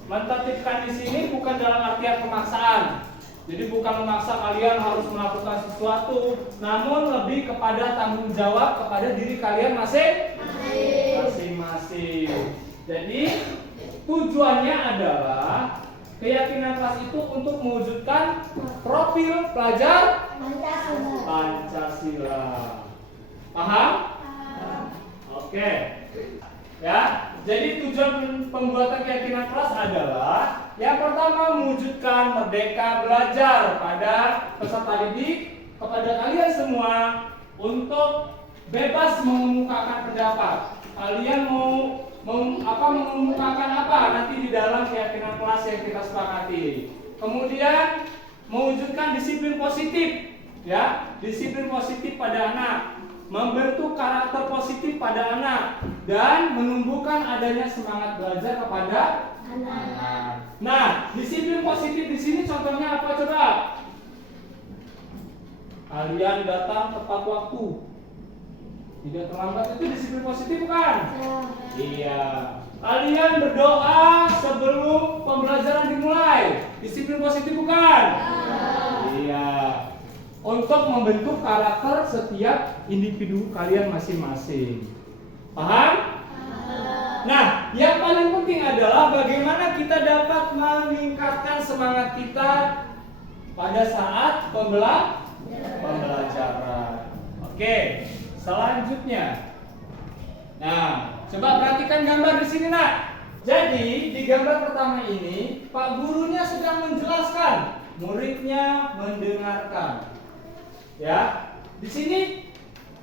Mentertibkan di sini bukan dalam artian pemaksaan. Jadi bukan memaksa kalian harus melakukan sesuatu, namun lebih kepada tanggung jawab kepada diri kalian masing-masing. Jadi tujuannya adalah keyakinan kelas itu untuk mewujudkan profil pelajar Pancasila. Paham? Oke. Ya. Jadi tujuan pembuatan keyakinan kelas adalah yang pertama mewujudkan merdeka belajar pada peserta didik, kepada kalian semua untuk bebas mengemukakan pendapat. Kalian mau mengemukakan apa nanti di dalam keyakinan kelas yang kita sepakati. Kemudian mewujudkan disiplin positif, ya, disiplin positif pada anak, membentuk karakter positif pada anak, dan menumbuhkan adanya semangat belajar kepada anak. Nah, disiplin positif di sini contohnya apa coba? Kalian datang tepat waktu, tidak terlambat, itu disiplin positif bukan? Iya. Kalian berdoa sebelum pembelajaran dimulai, disiplin positif bukan? Iya. Untuk membentuk karakter setiap individu kalian masing-masing. Paham? Nah, yang paling penting adalah bagaimana kita dapat meningkatkan semangat kita pada saat pembelajaran. Oke, selanjutnya. Nah, coba perhatikan gambar di sini, nak. Jadi, di gambar pertama ini, Pak gurunya sedang menjelaskan, muridnya mendengarkan. Ya, di sini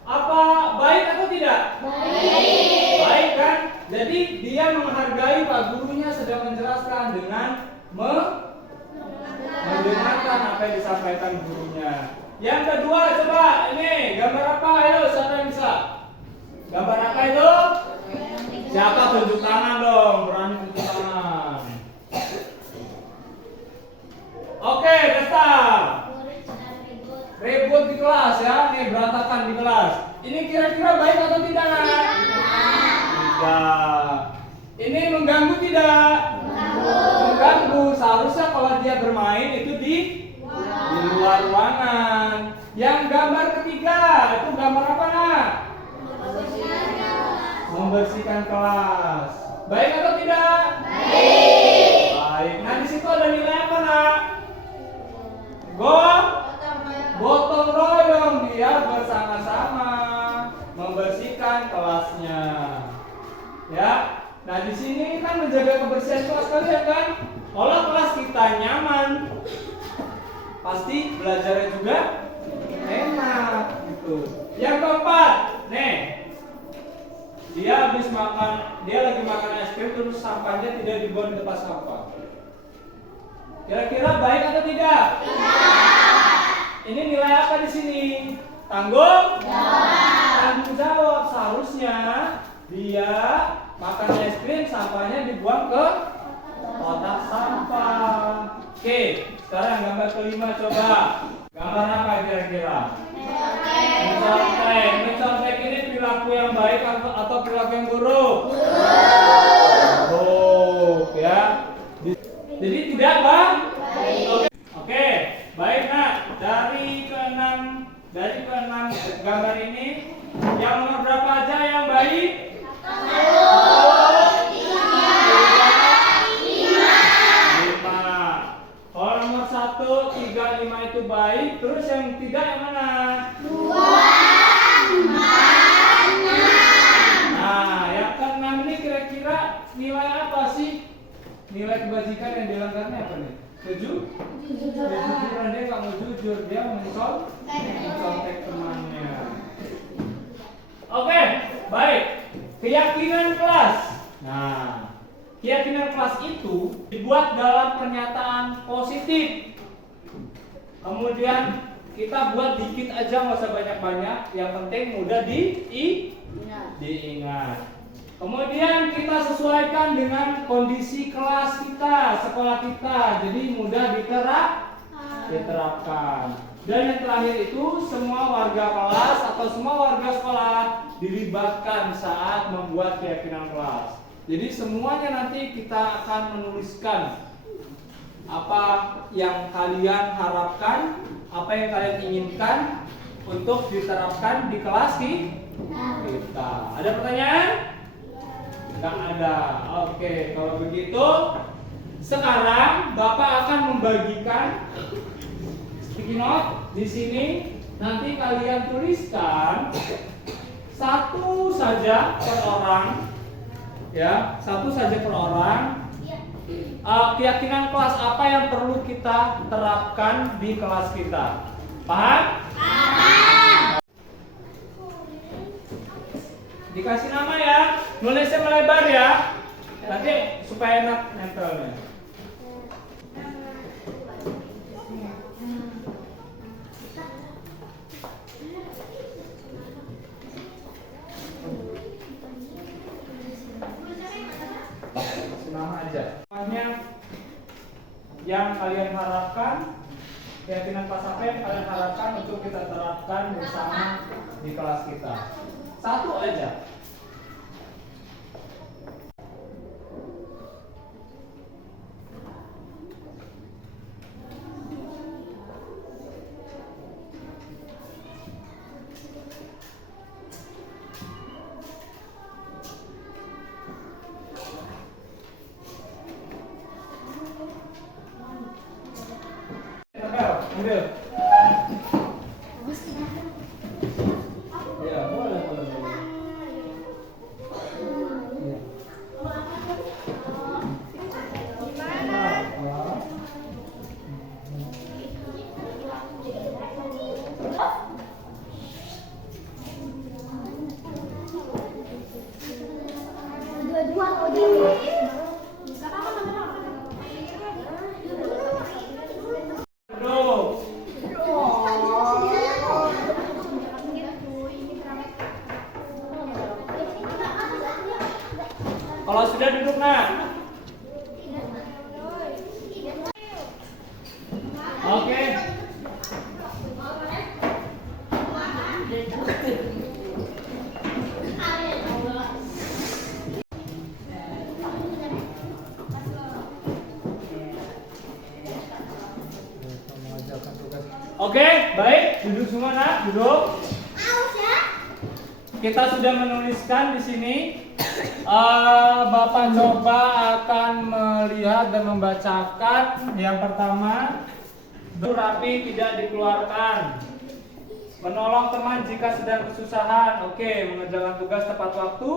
apa baik atau tidak? Baik. Baik kan? Jadi dia menghargai Pak gurunya sedang menjelaskan dengan mendengarkan apa yang disampaikan gurunya. Yang kedua, coba ini gambar apa? Ayo, siapa yang bisa? Gambar apa itu? Siapa tunjuk tangan dong? Berani tunjuk tangan. Oke, Desta. Ribut di kelas ya, nih berantakan di kelas. Ini kira-kira baik atau tidak? Tidak. Ini mengganggu tidak? Mengganggu. Seharusnya kalau dia bermain itu di luar ruangan. Yang gambar ketiga itu gambar apa, nak? Membersihkan kelas. Baik atau tidak? Baik. Baik. Nah, di situ ada nilai apa, nak? Gotong royong, dia bersama-sama membersihkan kelasnya. Ya. Nah, di sini kan menjaga kebersihan kelas kalian kan? Kalau kelas kita nyaman, pasti belajarnya juga enak gitu. Yang keempat, nih. Dia lagi makan es krim terus sampahnya tidak dibuang di tempat sampah. Kira-kira baik atau tidak? Ini nilai apa di sini? Tanggung jawab. Seharusnya dia makan es krim, sampahnya dibuang ke kotak Oke, sekarang gambar kelima coba. Gambar apa kira-kira? Mencontek. Mencontek ini perilaku yang baik atau perilaku yang buruk? Buruk ya. Jadi tidak bang? Oke, baik nak. Dari keenam gambar ini, yang nomor berapa aja yang baik? 1, 3, 5 itu baik. Terus yang tidak yang mana? 2, 4, 6. Nah, yang ke-6 ini kira-kira nilai apa sih? Nilai kebajikan yang dilanggarnya apa nih? 7? Kejujuran, dia nggak mau jujur, dia mencontek temannya. Oke, baik. Keyakinan kelas. Nah, keyakinan kelas itu dibuat dalam pernyataan positif. Kemudian kita buat dikit aja, nggak usah banyak-banyak. Yang penting mudah diingat. Kemudian kita sesuaikan dengan kondisi kelas kita, sekolah kita. Jadi mudah diterapkan. Dan yang terakhir itu semua warga kelas atau semua warga sekolah dilibatkan saat membuat keyakinan kelas. Jadi semuanya nanti kita akan menuliskan apa yang kalian harapkan, apa yang kalian inginkan untuk diterapkan di kelas kita. Ada pertanyaan? Enggak ada. Oke, kalau begitu sekarang Bapak akan membagikan sticky note di sini. Nanti kalian tuliskan satu saja per orang. Ya, satu saja per orang. Keyakinan kelas apa yang perlu kita terapkan di kelas kita? Paham? Paham. Dikasih nama ya, nulisnya melebar ya. Nanti supaya enak nempelnya. Nama aja. Yang kalian harapkan, keyakinan kelas apa yang kalian harapkan untuk kita terapkan bersama di kelas kita. Satu aja. Ambil. Ya, boleh. Ya. Kalau sudah duduk nak. Oke. Oke, baik. Duduk semua nak, duduk. Kita sudah menuliskan di sini. Bapak coba akan melihat dan membacakan. Yang pertama, rapi tidak dikeluarkan. Menolong teman jika sedang kesusahan. Oke, mengerjakan tugas tepat waktu.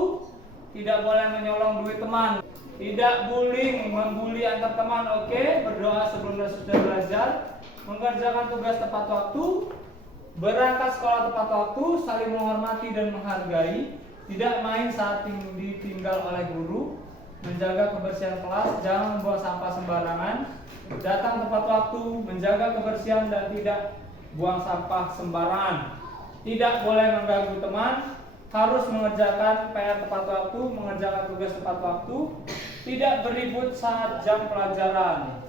Tidak boleh menyolong duit teman. Tidak bullying, membuli antar teman. Oke, berdoa sebelum dan sudah belajar. Mengerjakan tugas tepat waktu. Berangkat sekolah tepat waktu. Saling menghormati dan menghargai. Tidak main saat ditinggal oleh guru. Menjaga kebersihan kelas. Jangan membuang sampah sembarangan. Datang tepat waktu. Menjaga kebersihan dan tidak buang sampah sembarangan. Tidak boleh mengganggu teman. Harus mengerjakan PR tepat waktu. Mengerjakan tugas tepat waktu. Tidak beribut saat jam pelajaran.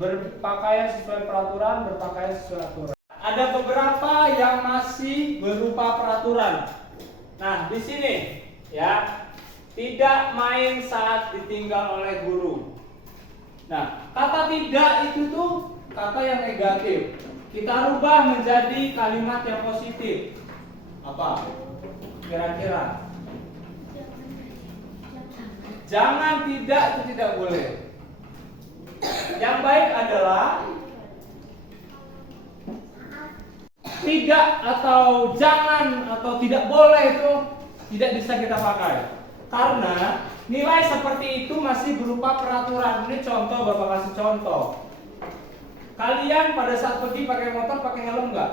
berpakaian sesuai peraturan, berpakaian sesuai aturan. Ada beberapa yang masih berupa peraturan. Nah, di sini ya, tidak main saat ditinggal oleh guru. Nah, kata tidak itu tuh kata yang negatif. Kita rubah menjadi kalimat yang positif. Apa? Kira-kira? Jangan tidak itu tidak boleh. Yang baik adalah tidak atau jangan atau tidak boleh itu tidak bisa kita pakai. Karena nilai seperti itu masih berupa peraturan. Ini contoh, Bapak kasih contoh. Kalian pada saat pergi pakai motor pakai helm nggak?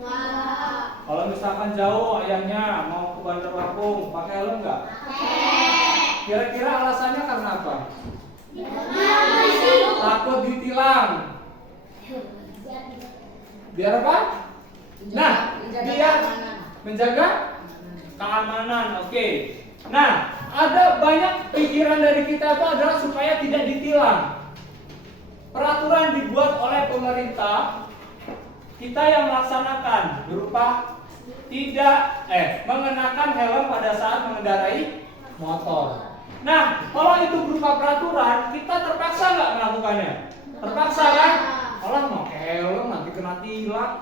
Nggak. Kalau misalkan jauh ayahnya mau ke Bandar Lampung pakai helm nggak? Kira-kira alasannya karena apa? Takut ditilang. Biar apa? Nah, biar menjaga keamanan. Oke. Nah, ada banyak pikiran dari kita itu adalah supaya tidak ditilang. Peraturan dibuat oleh pemerintah, kita yang melaksanakan berupa tidak mengenakan helm pada saat mengendarai motor. Nah, kalau itu berupa peraturan, kita terpaksa nggak melakukannya? Terpaksa kan? Kalau mau helm nanti kena tilang.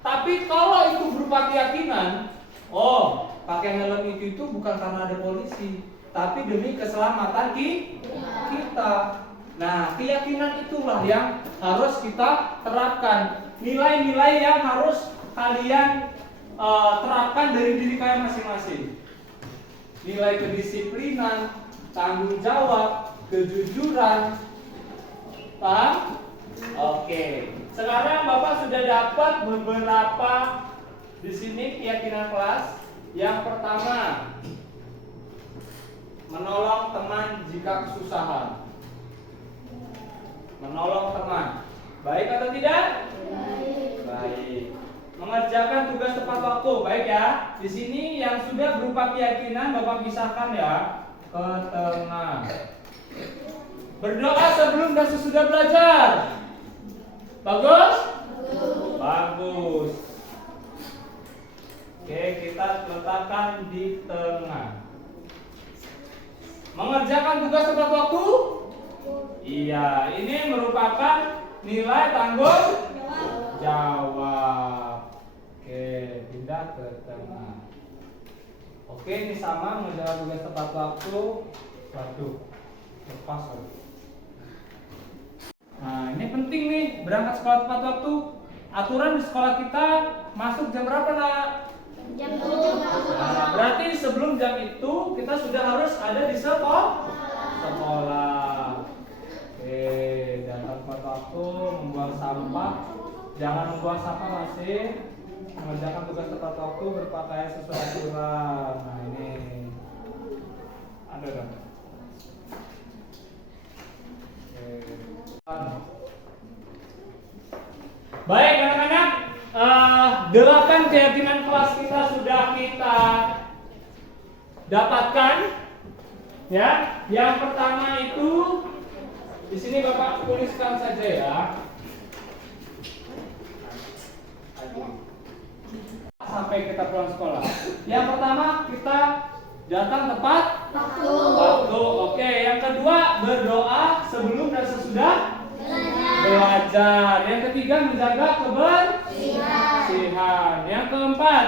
Tapi kalau itu berupa keyakinan, oh pakai helm itu bukan karena ada polisi, tapi demi keselamatan kita. Nah, keyakinan itulah yang harus kita terapkan. Nilai-nilai yang harus kalian terapkan dari diri kalian masing-masing. Nilai kedisiplinan, tanggung jawab, kejujuran. Paham? Oke. Sekarang Bapak sudah dapat beberapa di sini keyakinan kelas. Yang pertama, menolong teman jika kesusahan. Menolong teman. Baik atau tidak? Baik. Mengerjakan tugas tepat waktu. Baik ya. Di sini yang sudah berupa keyakinan Bapak pisahkan ya ke tengah. Berdoa sebelum dan sesudah belajar. Bagus? Bagus. Oke, kita letakkan di tengah. Mengerjakan tugas tepat waktu? Iya, ini merupakan nilai tanggung jawab. Oke, pindah ke tengah. Oke, ini sama mengerjakan tugas tepat waktu. Waduh, lepas. Nah, ini penting nih, berangkat sekolah tepat waktu. Aturan di sekolah kita masuk jam berapa, Nak? Jam 7. Nah, berarti sebelum jam itu kita sudah harus ada di sekolah. Oke, datang tepat waktu, membuang sampah. Jangan membuang sampah masih. Mengerjakan tugas tepat waktu, berpakaian sesuai aturan. Nah, ini ada dong. Baik anak-anak, 8 keyakinan kelas kita sudah kita dapatkan. Ya, yang pertama itu di sini Bapak tuliskan saja ya. Sampai kita pulang sekolah. Yang pertama kita datang tepat waktu. Oke, yang kedua berdoa sebelum dan sesudah belajar. Yang ketiga menjaga kebersihan. Yang keempat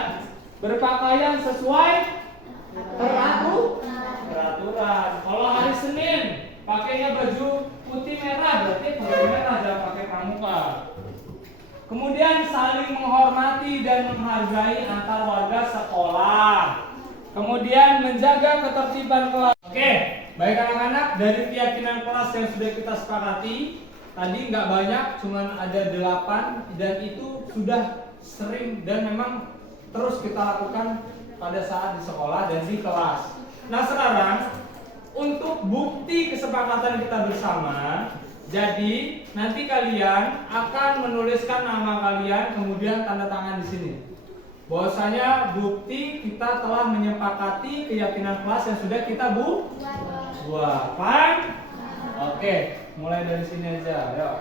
berpakaian sesuai peraturan. Kalau hari Senin pakainya baju putih merah, berarti putih merah, jangan pakai pramuka. Kemudian saling menghormati dan menghargai antar warga sekolah. Kemudian menjaga ketertiban kelas. Oke, baik anak-anak, dari keyakinan kelas yang sudah kita sepakati, tadi nggak banyak, cuma ada 8, dan itu sudah sering dan memang terus kita lakukan pada saat di sekolah dan di kelas. Nah sekarang untuk bukti kesepakatan kita bersama, jadi nanti kalian akan menuliskan nama kalian kemudian tanda tangan di sini. Bahwasanya bukti kita telah menyepakati keyakinan kelas yang sudah kita buat. Paham? Oke, mulai dari sini aja. Yuk.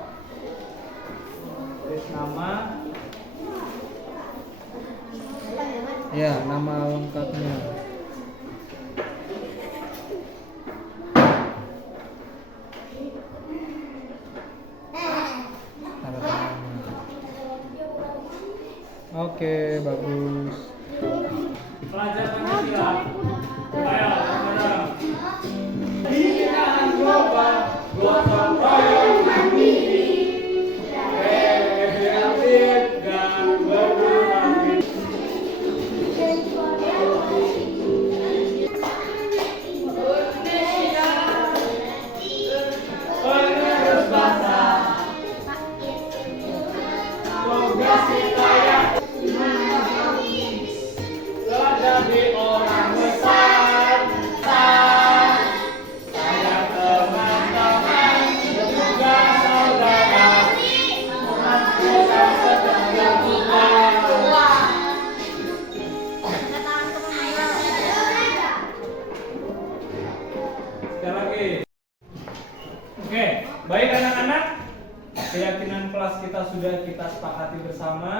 Tulis nama. Ya, nama lengkapnya. Tanda tangannya. Oke, bagus. Pelajar Pancasila. Ayo, sekarang. Binaan global, gotong royong mandiri, kreatif dan berinovasi. Penerus bangsa, tugas kita yang jadi orang besar. Saya teman-teman juga saudara, kita sedang berdoa. Sekali lagi. Oke, baik anak-anak. Keyakinan kelas kita sudah kita sepakati bersama.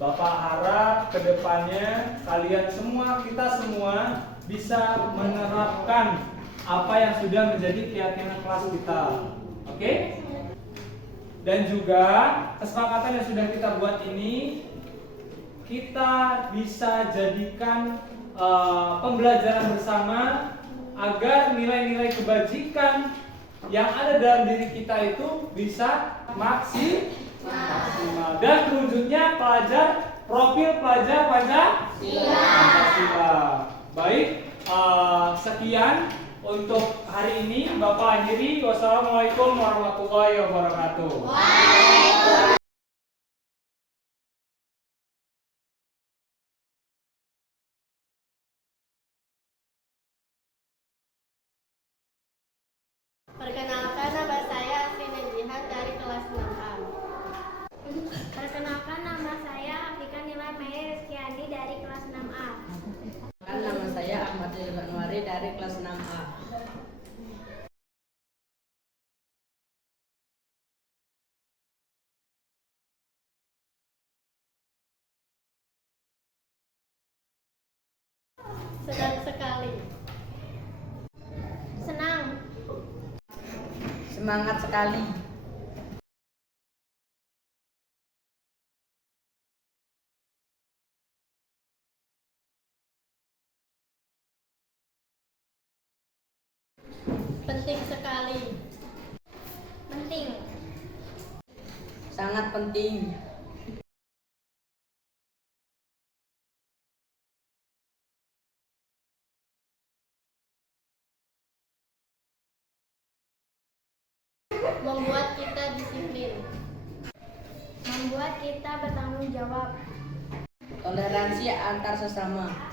Bapak harap kedepannya kalian semua, kita semua bisa menerapkan apa yang sudah menjadi keyakinan kelas kita. Oke? Dan juga kesepakatan yang sudah kita buat ini kita bisa jadikan pembelajaran bersama agar nilai-nilai kebajikan yang ada dalam diri kita itu bisa maksimal. Dan terwujudnya profil pelajar Pancasila. Baik, sekian untuk hari ini. Bapak akhiri. Wassalamualaikum warahmatullahi wabarakatuh. Perkenalkan, nama saya Asrina Jihan dari kelas 6A. Perkenalkan, nama saya Afika Nila Mei Rizkyani dari kelas 6A. Nama saya Ahmad Anwari dari kelas 6A. Senang sekali. Senang. Semangat sekali. Penting sekali. Penting. Sangat penting. Membuat kita disiplin. Membuat kita bertanggung jawab. Toleransi antar sesama.